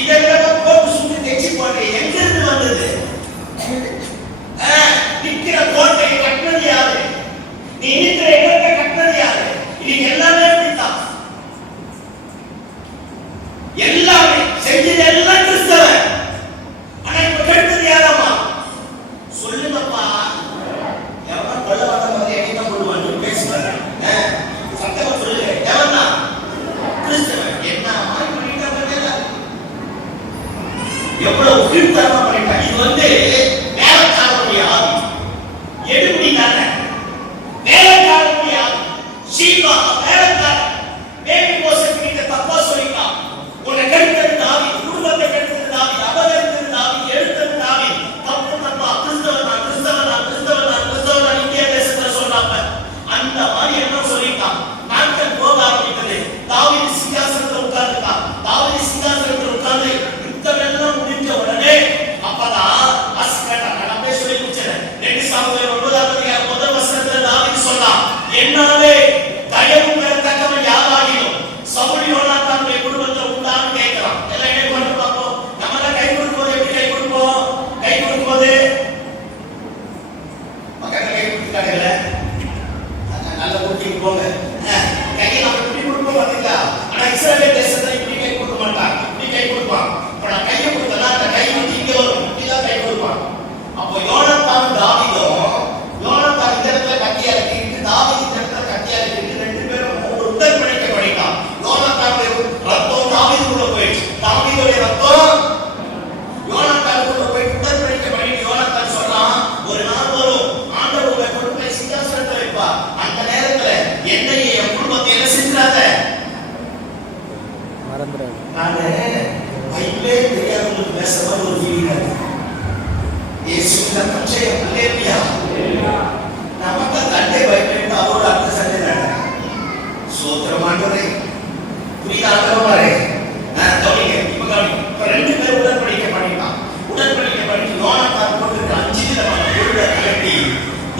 இதெல்லாம் போட்டு சுட்டு தைச்சு போட்டு எங்க இருந்து வந்தது? நிக்கிற கோட்டையை கட்டினது யாரு? நீ நிக்கிற இடத்தை கட்டினது யாரு? இன்னைக்கு எல்லாமே அப்படித்தான். எல்லாமே செஞ்சது எல்லாம் கிறிஸ்தவன். ஆனா இப்ப கெடுத்தது யாராமா? சொல்லுங்கப்பா. எவன் கொள்ள வந்த மாதிரி என்ன பண்ணுவான்? நீ பேசுவாங்க சத்தமா சொல்லு. எவன்னா? கிறிஸ்தவன். என்ன மாதிரி பண்ணிட்டாங்க, எவ்வளவு கீழ்த்தரமா பண்ணிட்டாங்க. இது வந்து வேலைக்காரனுடைய ஆவி, எடுபடி தானே வேலைக்காரனுடைய ஆவி. ஷீபா வேலைக்காரன் மேரி கோசேத் கிட்ட தப்பா சொல்லிட்டான். உன்னை கெடுத்தது ஆவி, குடும்பத்தை கெடுத்தது ஆவி, அபகரித்தது ஆவி, எடுத்தது ஆவி. தப்பு தப்பா கிறிஸ்தவன் நான் கிறிஸ்தவன் நான் கிறிஸ்தவன் நான் கிறிஸ்தவன் நான் இந்திய தேசத்துல சொன்னாங்க. அந்த மாதிரி என்ன சொல்லிட்டான்? நாட்கள் போக ஆரம்பித்தது. தாவீது சிங்காசனத்துல உட்கார்ந்துட்டான். தாவீது சிங்காசனத்துல உட்கார்ந்து யுத்தமெல்லாம் முடிஞ்ச உடனே அப்பதான் நான் சொல்லி முடிச்சேன். 2 சாமுவேல் 9 முதல் வசனத்துல தாவீது சொன்னான், என்னாலே தயவு பெறத்தக்கவன் யாராகிலும் சவுல் யோனாத்தானுடைய குடும்பத்தில் உண்டான்னு கேட்கிறான். எல்லாம் என்ன பண்ணி பார்ப்போம். நம்ம கை கொடுக்கும்போது எப்படி கை கொடுப்போம்? கை கொடுக்கும்போது மக்கள் கை கொடுத்துட்டாங்கல்ல, நல்ல கூட்டிட்டு போங்க. கையை நம்ம இப்படி கொடுப்போம் பார்த்தீங்களா? ஆனா இஸ்ரவேல் தேசத்துல இப்படி கை கொடுக்க மாட்டான், இப்படி கை கொடுப்பான். இப்ப நான் கையை கொடுத்தா அந்த கை வந்து இங்க வரும், இப்படிதான் கை கொடுப்பான். அப்போ யோனாத்தான் தாவீதும், யோனாத்தான் இந்த இடத்துல கத்தியா இருக்கு, தாவீது இந்த இடத்துல கத்தியா இருக்கு, 2 பேரும் ஒரு உடன்படிக்கை பண்ணிட்டான். யோனாத்தானுடைய ரத்தம் தாவீதுக்குள்ள போயிடுச்சு, தாவீதுடைய ரத்தம் யோனாத்தானுக்குள்ள போய் உடன்படிக்கை பண்ணிட்டு யோனாத்தான் சொல்றான், ஒரு நாள் வரும் ஆண்டவர் உங்களை கொண்டு போய் சிங்காசனத்துல வைப்பா. அந்த நேரத்துல என்னைய என் குடும்பத்தை என்ன செஞ்சாத மறந்துடாது. நானு பைபிளே தெரியாதவங்களுக்கு பேசுற மாதிரி ஒரு ஃபீலிங் இருக்கு. இயேசுவின் பச்சையம் அல்லேலூயா. நமக்கு தண்டை பைபிள் அவரோட அர்த்த சண்டை நடக்குது. சோத்திரம் ஆண்டவரே, புரியுதா ஆண்டவரே? கவனிங்க, இப்ப கவனிங்க. இப்ப 2 பேர் உடன்படிக்கை பண்ணிட்டான். உடன்படிக்கை பண்ணி யோனாத்தான் போட்டு 5 விதமான பொருளை கட்டி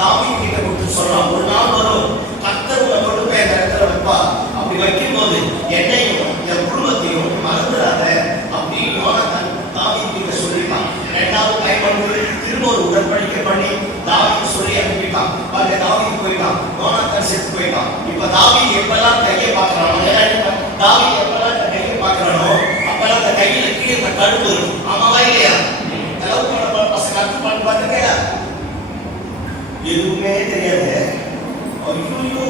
தாவீது கிட்ட கொடுத்து சொல்றான், ஒரு நாள் வரும் கர்த்தர் உன்னை கொண்டு போய் அந்த இடத்துல வைப்பா. அப்படி வைக்கும் போது என்னையும் என் குடும்பத்தையும் மறந்துடாத அப்படின்னு யோனாத்தான் தாவீது கிட்ட சொல்லிட்டான். 2வது டைம் வந்து திரும்ப ஒரு உடன்படிக்கை பண்ணி தாவீது சொல்லி அனுப்பிட்டான். பாருங்க, தாவீது போயிட்டான், யோனாத்தான் செத்து போயிட்டான். இப்ப தாவீது எப்பெல்லாம் கையை பார்க்கறானோ, தாவீது எப்பெல்லாம் கையை பார்க்கறானோ அப்பெல்லாம் அந்த கையில கீழே கழுவு இருக்கும். ஆமாவா இல்லையா? லவ் பண்ண பசங்க அர்த்தம் பண்ணி பார்த்துருக்கேன், எதுவுமே தெரியாது. ஐயோ,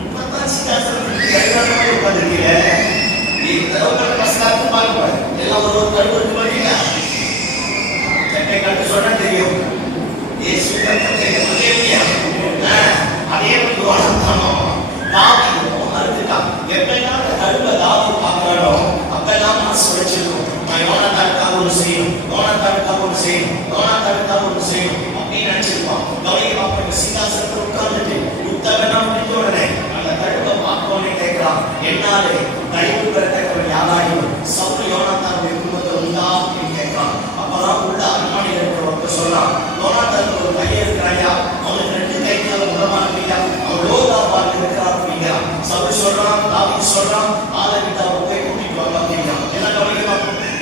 இப்பதான் சிங்காசனத்துக்கு கைவாரமாக உட்காந்துருக்கீங்க. இந்த லவ் பண்ண பசங்க அர்த்தம் பார்க்க எல்லாம் ஒரு கழுவு இருக்கு பார்த்தீங்களா? சட்டை கட்டு சொன்னா தெரியும், ஏசு கட்ட தெரியும். அதே மாதிரி தாவீதும் அறுத்துட்டான். எப்பெல்லாம் அந்த கழுவை தாவீது பார்க்கறானோ அப்பெல்லாம் மனசு உடைச்சிருக்கும், நான் யோனாத்தானுக்காக ஒன்று செய்யணும், யோனாத்தானுக்காக ஒன்று செய்யணும், யோனாத்தானுக்காக ஒன்று செய்யணும் அப்படின்னு நினைச்சிருப்பான். கவனிக்க பார்ப்ப சிங்காசனத்தில் உட்கார்ந்துட்டு உத்தவனா முடிஞ்ச உடனே அந்த கழுவை பார்க்கணும்னு கேட்கலாம், என்னாலே கழிவு பெறத்தக்கவன் யாராயும் சவுல் யோனாத்தானுடைய குடும்பத்தில் உண்டா அப்படின்னு கேட்கலாம். அப்பதான் உள்ள அரண்மனையில் இருக்கிறவங்க சொல்லலாம், யோனாத்தானுக்கு ஒரு பையன் இருக்கிறாயா, அவனுக்கு 2 கைக்கால உடமாட்டியா, அவன் லோதாபால் இருக்கிறான் அப்படிங்கிறான். சவுல் சொல்றான், தாவீது சொல்றான், ஆலகிட்ட அவன் போய் கூட்டிட்டு வாங்க அப்படிங்கிறான். எல்லாம் கவனிக்க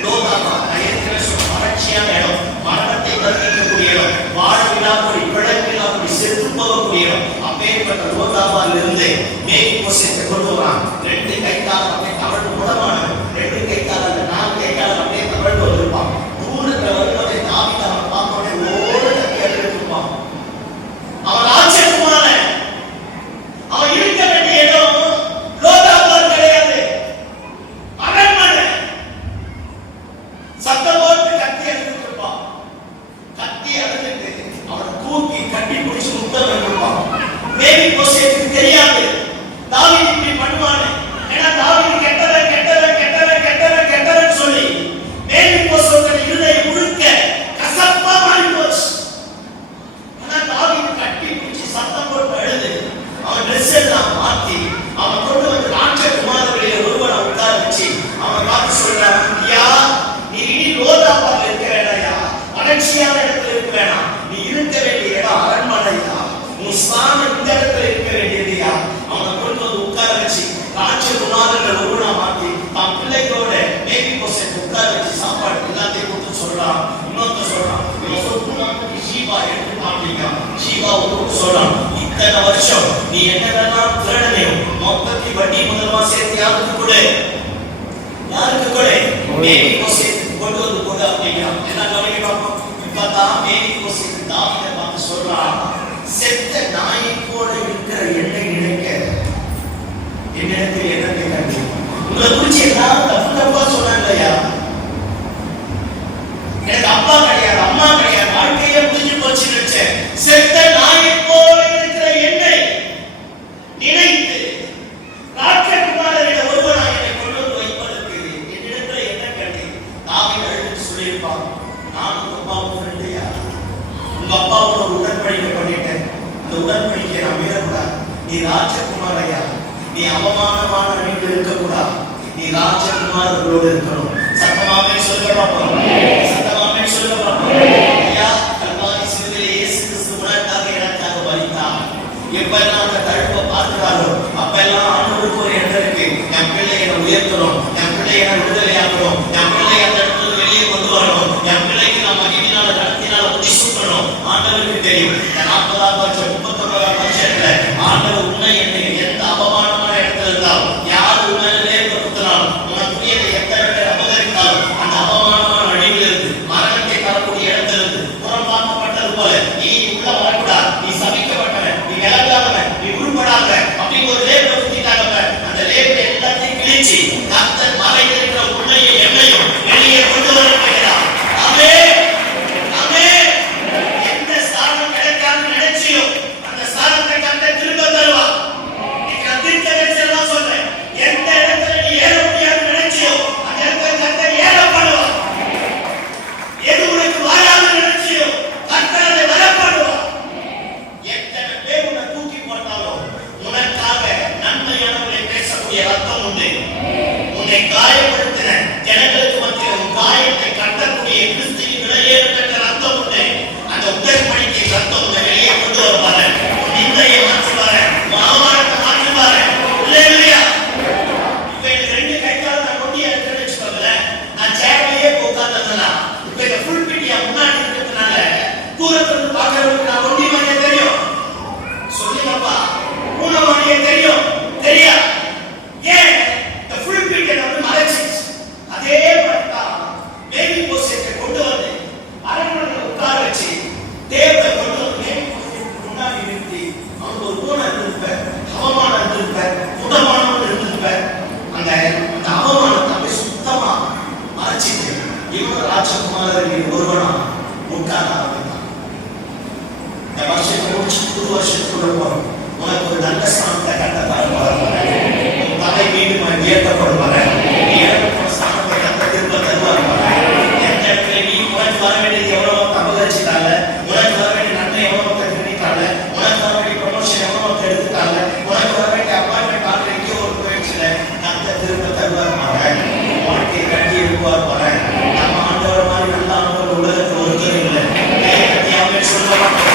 லோதாபா ஏற்கனவே சொல்ற வறட்சியான இடம், மரணத்தை தவிர்க்கக்கூடிய இடம், வாழ்வில்லாமல் பிழைப்பில்லாமல் செத்து போகக்கூடிய இடம். அப்பேற்பட்ட லோதாபால் இருந்து மேய்ப்போசேத்தை கொண்டு வரான். 2 கைக்கால அப்படியே தவழ்ந்து முடமான 2 கைக்கால அந்த 4 கைக்கால அப்படியே தவழ்ந்து வந்திருப்பான். தூரத்துல வரும்போதே தாவீது அவன் பார்த்தோடனே ஓட தட்டி எடுத்துருப்பான். அவன் ராஜகுமார, அவன் இருக்க வேண்டிய இடம் லோதாபால் கிடையாது, அரண்மனை. சத்தம் போட்டு கத்தி எடுத்துருப்பான். கத்தி எடுத்துட்டு அவனை தூக்கி கட்டி பிடிச்சு முத்தம் வைப்பான். மேய்ப்போசேத்துக்கு தெரியாது தாவீது இப்படி பண்ணுவான்னு. ஏன்னா தாவீது கெட்டவன் கெட்டவன் கெட்டவன் கெட்டவன் கெட்டவன் சொல்லி மேய்ப்போசேத்துடைய இருதயம் முழுக்க கசப்பா மாறி போச்சு. ஆனா தாவீது கட்டி பிடிச்சு சத்தம் போட்டு அழுது அவன் ட்ரெஸ் எல்லாம் மாத்தி அவன் கொண்டு வந்து ராஜகுமாரர்களில் ஒருவனை உட்கார வச்சு அவன் பார்த்து சொல்றான், ஐயா நீ இனி லோதாபால் இருக்க வேண்டாயா, வறட்சியான இடத்துல இருக்க வேணாம், நீ இருக்க வேண்டிய இடம் அரண்மனையா, உன் ஸ்தானம் இந்த இடத்துல இருக்க வேண்டியதையா. அவனை கொண்டு வந்து உட்கார வச்சு ராஜகுமாரர்கள் ஒருவனா மாத்தி தன் பிள்ளைகளோட மேய்ப்போசேத்தை உட்கார வச்சு சாப்பாடு எல்லாத்தையும் கொடுத்து சொல்றான். இன்னொருத்த சொல்றான், இவன் சொத்து ஷீபா எடுத்துட்டான் அப்படிங்கிறான். ஷீபா ஒன்று சொல்றான், இத்தனை வருஷம் நீ என்னெல்லாம் திருடனையும் மொத்தத்தை வட்டி முதலமா சேர்த்து யாருக்கு கொடு, யாருக்கு கொடு, மேய்ப்போசேத்துக்கு கொண்டு வந்து கொடு அப்படிங்கிறான். என்ன கவனிக்க பார்ப்போம். இப்பதான் மேய்ப்போசேத்து தாவீதை பார்த்து சொல்றான், செத்த நாயை போல இருக்கிற என்னை நினைக்க என்னிடத்தில் என்ன கேட்க, உங்களை குறிச்சு எல்லாரும் தப்பு தப்பா சொன்னாங்க இல்லையா, எனக்கு அப்பா கிடையாது அம்மா கிடையாது வாழ்க்கையே முடிஞ்சு போச்சு நினைச்சேன். செத்த நாயை போல இருக்கிற என்னை நினைத்து ராஜகுமாரரிடம் ஒருவனாக என்னை கொண்டு வந்து வைப்பதற்கு என்னிடத்துல என்ன கேட்டு தாவீது அழுது சொல்லியிருப்பான், நான் உங்க அப்பாவும் ஃப்ரெண்டையா, உங்க அப்பாவோட உடன்படிக்கை பண்ணிட்டேன், அந்த உடன்படிக்கை நான் மீறக்கூடாது, நீ ராஜகுமாரையா, நீ அவமானமான வீட்டில் இருக்கக்கூடாது, நீ ராஜகுமாரர்களோடு இருக்கணும். சத்தமாவே சொல்ல பார்ப்போம், சத்தமாவே சொல்ல பார்ப்போம். ஐயா, கல்வாரி சிலுவையிலே இயேசு கிறிஸ்து உனக்காக எனக்காக மரித்தார். எப்பெல்லாம் அந்த கழுவை பார்க்கிறாரோ அப்பெல்லாம் ஆண்டவருக்கு ஒரு எண்ணம் இருக்கு, என் பிள்ளையை உயர்த்தணும், என் பிள்ளையை விடுதலையாக்கணும், என் பிள்ளையை அந்த இடத்துல வெளியே கொண்டு வரணும், என் பிள்ளைக்கு நான் மகிழ்ச்சினால கடத்தினால முடிசூட்டணும். ஆண்டவருக்கு தெரியும் 40ஆம் வருஷம் 39ஆம் வருஷத்துல ஆண்டவர் உன்னை என்னை எந்த அவமானமான இடத்துல இருந்தாலும் யார் உன்னிலே குத்தினாலும் உனக்குரியதை எத்தனை பேர் அபகரித்தாலும் அந்த அவமானமான அழிவிலிருந்து மரணத்தை தரக்கூடிய இடத்திலிருந்து புறம்பாக்கப்பட்டது போல நீ உள்ள வரக்கூடாது, நீ சபிக்கப்பட்டவன், நீ விலகாதவன், நீ உருப்படாத அப்படின்னு ஒரு லேபிள குத்திட்டாங்க. அந்த லேபிள எல்லாத்தையும் கிழிச்சு கர்த்தர் மறைந்திருக்கிற உன்னையும் என்னையும் வெளியே கொண்டு வரப்படுகிறார். ஆமென், ஆமென். எந்த ஸ்தானம் கிடைக்காதுன்னு நினைச்சியோ அந்த ஸ்தானத்தை கர்த்தர் திரும்ப தருவார். சொல்றேன், எந்த இடத்துல நீ ஏற முடியாதுன்னு நினைச்சியோ அந்த இடத்துல கர்த்தர் ஏற பண்ணுவார். எது உனக்கு வராதுன்னு நினைச்சியோ கர்த்தர் அதை வரப்படுவார். எத்தனை பேர் உன்னை தூக்கி போட்டாலும் உனக்காக நன்மையானவர்களை பேசக்கூடிய ரத்தம் உண்டு. உன்னை காயப்படுத்தின ஜனங்களுக்கு மத்தியில் உன் காயத்தை கட்டக்கூடிய கிறிஸ்துவின் விலையேறப்பட்ட ரத்தம் உண்டு. அந்த உடன்படிக்கை ரத்தம் உன்னை வெளியே கொண்டு வருவாரு. உன் நிந்தையை மாற்றுவாரு, உன் அவமானத்தை மாற்றுவாரு. இல்லையா? இப்ப எனக்கு 2 கைக்கால நான் கொண்டியா இருக்கிறேன்னு வச்சுக்கோங்களேன். நான் சேர்லையே உட்கார்ந்ததுனா இப்ப இந்த ஃபுல் பிட்டியா முன்னாடி இருக்கிறதுனால தூரத்துல பார்க்கறவங்களுக்கு நான் கொண்டி மாதிரியே தெரியும். சொல்லுங்கப்பா, பூனை மாதிரியே தெரியும். தெரியா? ஏன்? இந்த ஃபுல் பிட்டியை வந்து மறைச்சிச்சு. அதே மாதிரிதான் மேரி போசேட்டை கொண்டு வந்து அரண்மனையில் உட்கார வச்சு தேவதை கொண்டு வந்து மேரி போசேட்டை முன்னாடி நிறுத்தி அவங்க ஒரு பூனை இருந்திருப்ப, அவமானம் இருந்திருப்ப, உடமானம் இருந்திருப்ப, அந்த அவமானத்தை அப்படி சுத்தமா மறைச்சிட்டு இவங்க ராஜகுமாரர்கள் ஒருவனா உட்கார ஆரம்பித்தான். இந்த வருஷத்தை முடிச்சு புது வருஷத்துக்குள்ள போறோம். உனக்கு ஒரு நல்ல ஸ்தானத்தை கட்டத்தாரு. உன் தலை மீண்டும் உயர்த்தப்படுவாரு. நீ இழந்த ஸ்தானத்தை கட்ட திரும்ப தருவாரு. எந்த இடத்துல நீ உனக்கு வர வேண்டியது எவ்வளவு அபகரிச்சிட்டாங்க, உனக்கு வர வேண்டிய நன்மை எவ்வளவு திரும்பிட்டாங்க, உனக்கு வர வேண்டிய ப்ரமோஷன் எவ்வளவு எடுத்துட்டாங்க, உனக்கு வர வேண்டிய அப்பாயின்மெண்ட் ஆர்டர் எங்கேயோ ஒரு போயிடுச்சுல அந்த திரும்ப தருவாரு. வாழ்க்கையை கட்டி எடுப்பார் போற. நம்ம ஆண்டவர் மாதிரி நல்ல ஆண்டவர் உலகத்தில் ஒருத்தர் இல்லை. சொல்ல மாட்டோம்.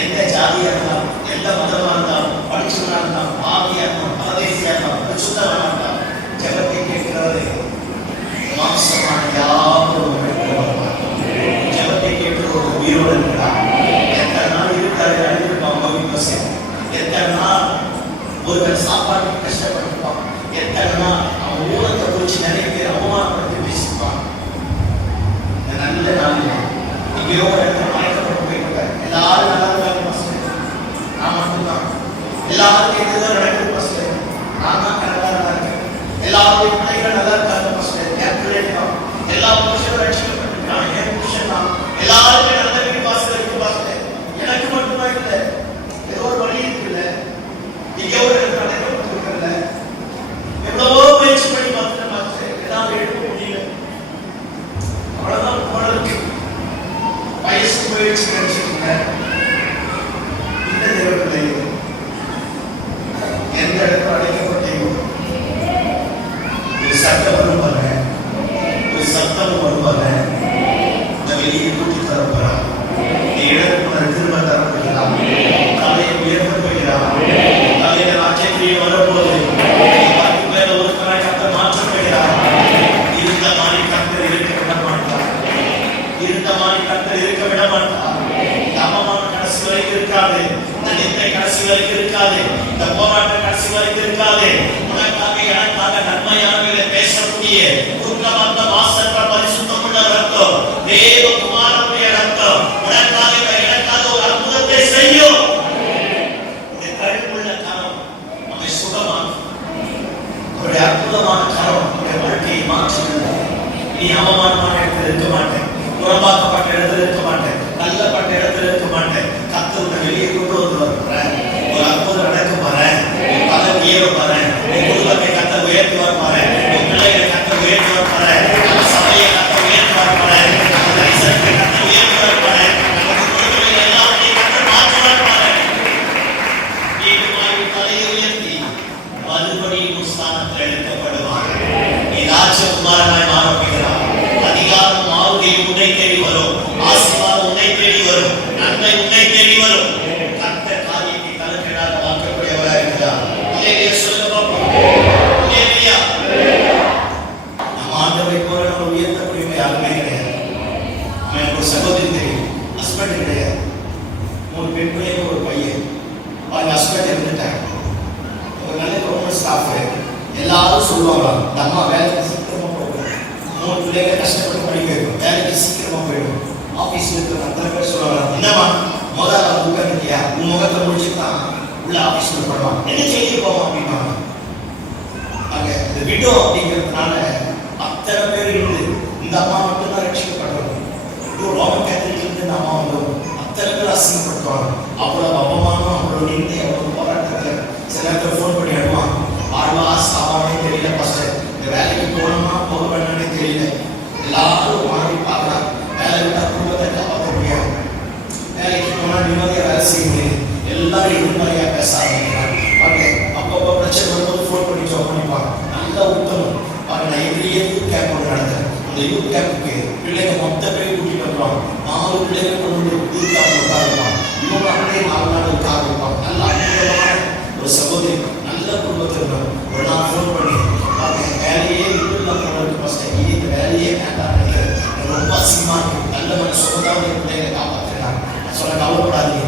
எந்த ஜாதியா இருந்தாலும், எந்த மதமா இருந்தாலும், படிச்சவனா இருந்தாலும், ஆவியா இருந்தாலும், பரதேசியா இருந்தாலும், பரிசுத்தமா இருந்தாலும், ஜெபத்தை கேட்கிறவரே மாம்சமான யாரும் ஜெபத்தை கேட்கிறவர் உயிரோடு இருக்கிறார். எத்தனை நாள் இருக்காரு அழிந்திருப்பான் பவிப்பசே. எத்தனை நாள் ஒருவர் சாப்பாட்டுக்கு கஷ்டப்பட்டிருப்பான். எத்தனை நாள் அவன் ஊரத்தை குறித்து நிறைய பேர் அவமானப்படுத்தி பேசிப்பான். நல்ல நாளில் எங்கேயோ ஒரு இடத்துல மறைக்கப்பட்டு போயிட்டார். எல்லாரும் நல்லா இருக்காங்க பாஸ்டர், நான் மட்டும்தான். எல்லாருக்கும் எதுதான் நடக்குது பாஸ்டர், நான் தான் கரெக்டாக நல்லா இருக்கேன். எல்லாருடைய பிள்ளைகள் நல்லா இருக்காங்க பாஸ்டர், என் பிள்ளைங்க தான். எல்லா புருஷனும் ரட்சிக்கப்பட்டிருக்கான், என் புருஷன் தான். எல்லாருமே நல்ல வீடு பாஸ்டர் இருக்கு பாஸ்டர், எனக்கு மட்டும்தான் இல்லை. ஏதோ ஒரு வழி இருக்குல்ல, எங்கேயோ ஒரு இடத்துல நடக்கப்பட்டு இருக்கல. எவ்வளவோ முயற்சி பண்ணி பார்த்துட்டேன் பாஸ்டர், ஏதாவது எடுக்க முடியல. அவ்வளவுதான் போனதுக்கு வயசு போயிடுச்சு நினைச்சிருக்க. இந்த தேவர்களை எந்த இடத்துல அடைக்கப்பட்டீங்களோ ஒரு சட்டம் வருவாங்க, ஒரு சத்தம் வருவாங்க, இந்த வெளியே கூட்டி தரப்போறான். நீ இடத்துல திரும்ப தரப்படுகிறான், தலையை உயர்த்த போகிறான், தலையில ராஜ்யத்திலேயே வரப்போது மேல ஒரு கணக்கத்தை மாற்றப்படுகிறான். இருந்த மாதிரி கத்தர் இருக்க விட மாட்டார், இருந்த மாதிரி கத்தர் இருக்க விட மாட்டார். இந்த அவமானம் கடைசி வரைக்கும் இருக்காது, இந்த நிந்தை கடைசி வரைக்கும் இருக்காது, இந்த போராட்டம் கடைசி வரைக்கும் இருக்காது. உனக்காக எனக்காக நன்மையானவர்களை பேசக்கூடிய உருக்கமற்ற மாசற்ற பரிசுத்தமுள்ள ரத்தம், தேவகுமாரனுடைய ரத்தம் உனக்காக எனக்காக ஒரு அற்புதத்தை செய்யும். உடைய கழுவுள்ள கரம் நம்மை சுகமாக்கும். அவருடைய அற்புதமான கரம் நம்முடைய வாழ்க்கையை மாற்றுகிறது. நீ அவமானமான இடத்தில் இருக்க மாட்டேன், புறம்பாக்கப்பட்ட இடத்துல இருக்க மாட்டேன், நல்லப்பட்ட இடத்துல இருக்க மாட்டேன். கத்தருடைய வெளியே கொண்டு வந்து வரப்போறேன், ஒரு அற்புதம் நடக்க போறேன், பலன் ஏற போறேன், குடும்பத்தை கத்த உயர்த்தி வரப்போறேன், பிள்ளைகளை கத்த உயர்த்தி வரப்போறேன், சபையை கத்த உயர்த்தி வரப்போறேன், தேசத்தை கத்த உயர்த்தி வரப்போறேன், குடும்பங்களை எல்லாத்தையும் கத்த மாற்ற வரப்போறேன். தலையை உயர்த்தி மறுபடியும் ஸ்தானத்தில் எடுக்கப்படுவார். நீ ராஜகுமாரனாய் மாறப்படுகிறார். அதிகாரம் மாறுகை உன்னை தேடி வரும், ஆசீர்வாதம் உன்னை தேடி வரும், நன்மை உன்னை தேடி வரும். கர்த்தர் காரியத்தை தலைக்கீழாக மாற்றக்கூடியவராக இருக்கிறார். அல்லேலூயா சொல்லுங்க பாப்போம். அல்லேலூயா. நம்ம ஆண்டவரை போல நம்ம உயர்த்தக்கூடியவங்க யாருமே கிடையாது. எனக்கு ஒரு சகோதரி தெரியும், ஹஸ்பண்ட் கிடையாது, 3 பெண் பிள்ளைங்க ஒரு பையன். அவங்க ஹஸ்பண்ட் இருந்துட்டாங்க, ஒரு நல்ல கவர்மெண்ட் ஸ்டாஃப். எல்லாரும் சொல்லுவாங்க இந்த அம்மா வேலைக்கு சீக்கிரமா போகிறாங்க, பிள்ளைங்க கஷ்டப்பட்டு படிக்க வைக்கும், வேலைக்கு சீக்கிரமா போயிடும். ஆபீஸ்ல இருக்கிற அத்தனை பேர் சொல்லுவாங்க, என்னம்மா முதல்ல உட்காந்துட்டியா, உன் முகத்தை முடிச்சுதான் உள்ள ஆபீஸ்ல போடுவான், என்ன செய்ய போவோம் அப்படின்னாங்க. அங்க இந்த விடோ அப்படிங்கிறதுனால அத்தனை பேர் இருந்து இந்த அம்மா மட்டும் தான் ரட்சிக்கப்படுறாங்க. ரோமன் கேத்தலிக் இருந்து இந்த அம்மா வந்து அத்தனை பேர் அசிங்கப்படுத்துவாங்க. அவ்வளவு அவமானம், அவ்வளவு நிந்தை, அவ்வளவு போராட்டத்துல சில நேரத்தில் ஃபோன் பண்ணி அழுவான், ஆழ்வா சாவானே தெரியல, ஃபர்ஸ்ட் இந்த வேலைக்கு போனோமா போக வேண்டானே தெரியல, எல்லாரும் மாறி பார்க்கலாம், வேலை விட்டா குடும்பத்தை காப்பாற்ற முடியாது, வேலைக்கு போனா நிம்மதியா வேலை செய்ய முடியாது, எல்லாரும் எதிர்மறையா பேச ஆரம்பிக்கிறாங்க. அப்பப்போ பிரச்சனை வரும்போது ஃபோன் பண்ணி ஜாப் பண்ணிப்பாங்க. நல்லா உத்தமம் பாருங்க. நான் எவ்ரி இயர் யூத் கேம்ப் ஒன்று நடந்தேன். அந்த யூத் கேம்புக்கு பிள்ளைங்க மொத்த பேர் கூட்டிட்டு வருவாங்க. 4 பிள்ளைங்க கொண்டு வந்து யூத் கேம்ப் உட்காருவாங்க. இவங்க அப்படியே 4 நாள் உட்காருவாங்க. நல்ல அற்புதமான ஒரு சகோதரி, நல்ல குடும்பத்தில் இருந்தாங்க. ஒரு நாள் ஃபோன் பண்ணி பாருங்க, வேலையே வீட்டுக்கு ஃபர்ஸ்ட் இந்த வேலையே வேண்டாம், ரொம்ப அசிங்கமா இருக்கு, நல்ல மனசு சொந்தமாக பிள்ளைங்களை காப்பாற்றுறாங்க. சொல்ல கவலைப்படாதீங்க,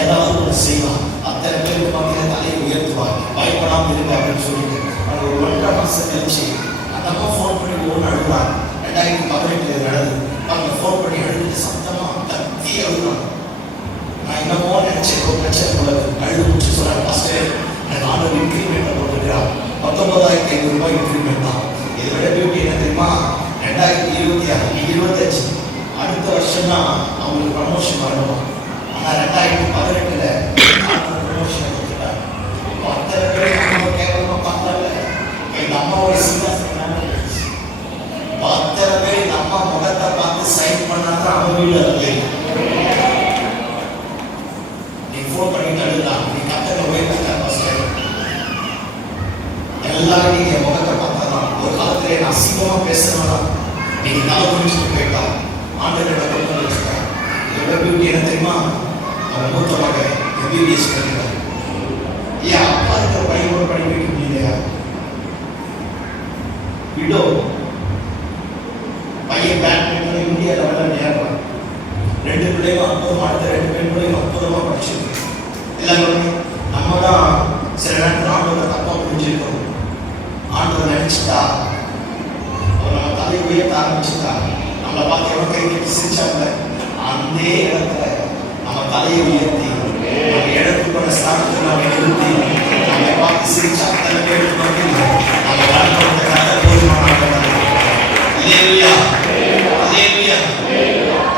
ஏதாவது ஒன்று செய்வான், அத்தனை பேருக்கு பார்த்தீங்கன்னா தலையை உயர்த்துவாங்க, பயப்படாமல் இருங்க அப்படின்னு சொல்லிட்டு அவங்க ஒரு 1.5 மாசம் கழிச்சு அந்த அம்மா ஃபோன் பண்ணி ஒன்று அழுகுறாங்க. 2018 நடந்தது. அவங்க ஃபோன் பண்ணி அழுது சத்தமா கத்தி அழுகுறாங்க. நான் என்னமோ நினைச்சேன், ஒரு பிரச்சனை உள்ளது, அழுது முடிச்சு சொல்றேன், ஃபர்ஸ்ட் எனக்கு ஆண்டவர் இன்க்ரிமெண்ட் போட்டுக்கிறான், 19,500 ரூபாய் இன்க்ரிமெண்ட் தான். இதை விட பியூட்டி என்ன தெரியுமா, 2026 அடுத்த வருஷம் தான் அவங்களுக்கு ப்ரமோஷன் வரணும். ஆனால் 2018 ப்ரமோஷன் கொடுத்துட்டாங்க. அத்தனை பேர் நம்ம கேவலமா பார்த்தால எங்க அம்மாவோட சீதாசனால அத்தனை பேர் எங்க அம்மா முகத்தை பார்த்து சைன் பண்ணாங்க. அவங்க வீடு அது நீ ஃபோன் பண்ணி தடுக்கலாம், நீ கத்தனை உயர்த்த எல்லாரும் நீங்க முகத்தை பார்த்தாதான். ஒரு காலத்திலே நான் அசிங்கமா பேசுறேன்னா நீங்க தலை குடிச்சுட்டு போயிட்டா ஆண்டவரோட கொண்டு வச்சுட்டேன். இதோட பியூட்டி என்ன தெரியுமா, அவன் மூத்த மகன் MBBS படிக்கிறான். ஏன் அப்பா இருக்கிற பையனோட படிக்க வைக்க முடியலையா? விடோ பையன் பேட்மிண்டன் இந்தியா லெவலில் நேரம் 2 பிள்ளைங்க அற்புதமா, அடுத்த 2 பெண் பிள்ளைங்க அற்புதமா படிச்சிருக்கு. எல்லாருமே நம்ம தான் சில நேரத்தில் ஆண்டவரை தப்பா புரிஞ்சிருக்கோம். ஆண்டவர் நினைச்சிட்டா அவர் நம்ம தலையை உயர்த்த ஆரம்பிச்சுட்டா, நம்மளை பார்த்து எவ்வளோ கை கட்டி சிரிச்சாங்க, அந்த இடத்துல நம்ம தலையை உயர்த்தி நம்ம இடத்துக்கான ஸ்தானத்தில் நம்ம நிறுத்தி நம்மை பார்த்து சிரிச்சா அத்தனை பேருக்கு நோக்கி நம்ம வாழ்க்கை கதை போதுமான இல்லையா? இல்லையா?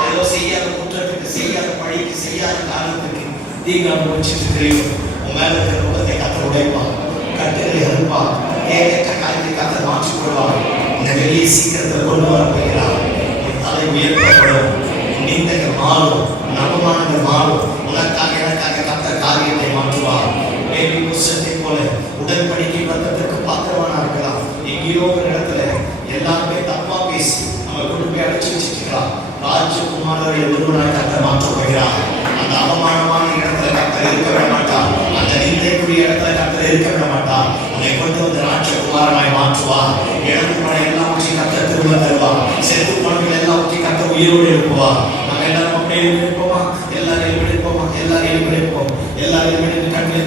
ஏதோ செய்யாத குற்றத்துக்கு, செய்யாத பழிக்கு, செய்யாத காரணத்துக்கு நீங்க அனுபவிச்சுட்டு தெரியும். உன் மேல இருக்கிற முகத்தை கத்த உடைப்பான், கட்டுகளை அறுப்பான், ஏற்ற காரியத்தை கத்த மாற்றிக் கொள்வான். இந்த வெளியே சீக்கிரத்தில் கொண்டு வர போகிறான். உன் தலை உயர்த்தப்படும், நிந்தைகள் மாறும், நபமானங்கள் மாறும். உனக்காக எனக்காக கத்த காரியத்தை மாற்றுவார். பேபி புருஷத்தை போல உடன்படிக்கை பத்திரத்திற்கு பாத்திரமான இருக்கலாம். எங்கேயோ ஒரு இடத்துல எல்லாருமே தப்பா பேசி நம்ம குடும்பத்தை அடைச்சு வச்சுக்கலாம். ராஜகுமாரரை ஒருவனாய் கத்த மாற்ற போகிறார். அந்த அவமானமான இடத்துல கத்தர் இருக்க விட மாட்டார். அந்த நிந்தைக்குரிய இடத்துல கத்தர் இருக்க விட மாட்டார். உன்னை கொண்டு வந்து ராஜகுமாரனாய் மாற்றுவார். இழந்து போன எல்லாம் ஊற்றி கத்தர் திரும்ப தருவார். செத்து போனவர்கள் எல்லாம் ஊற்றி கத்தர் உயிரோடு எழுப்புவார். நம்ம எல்லாரும் அப்படியே எழுப்போமா? எல்லாரும் எழுப்போமா? எல்லாரும் எழுப்போம். எல்லாரும் கண்களை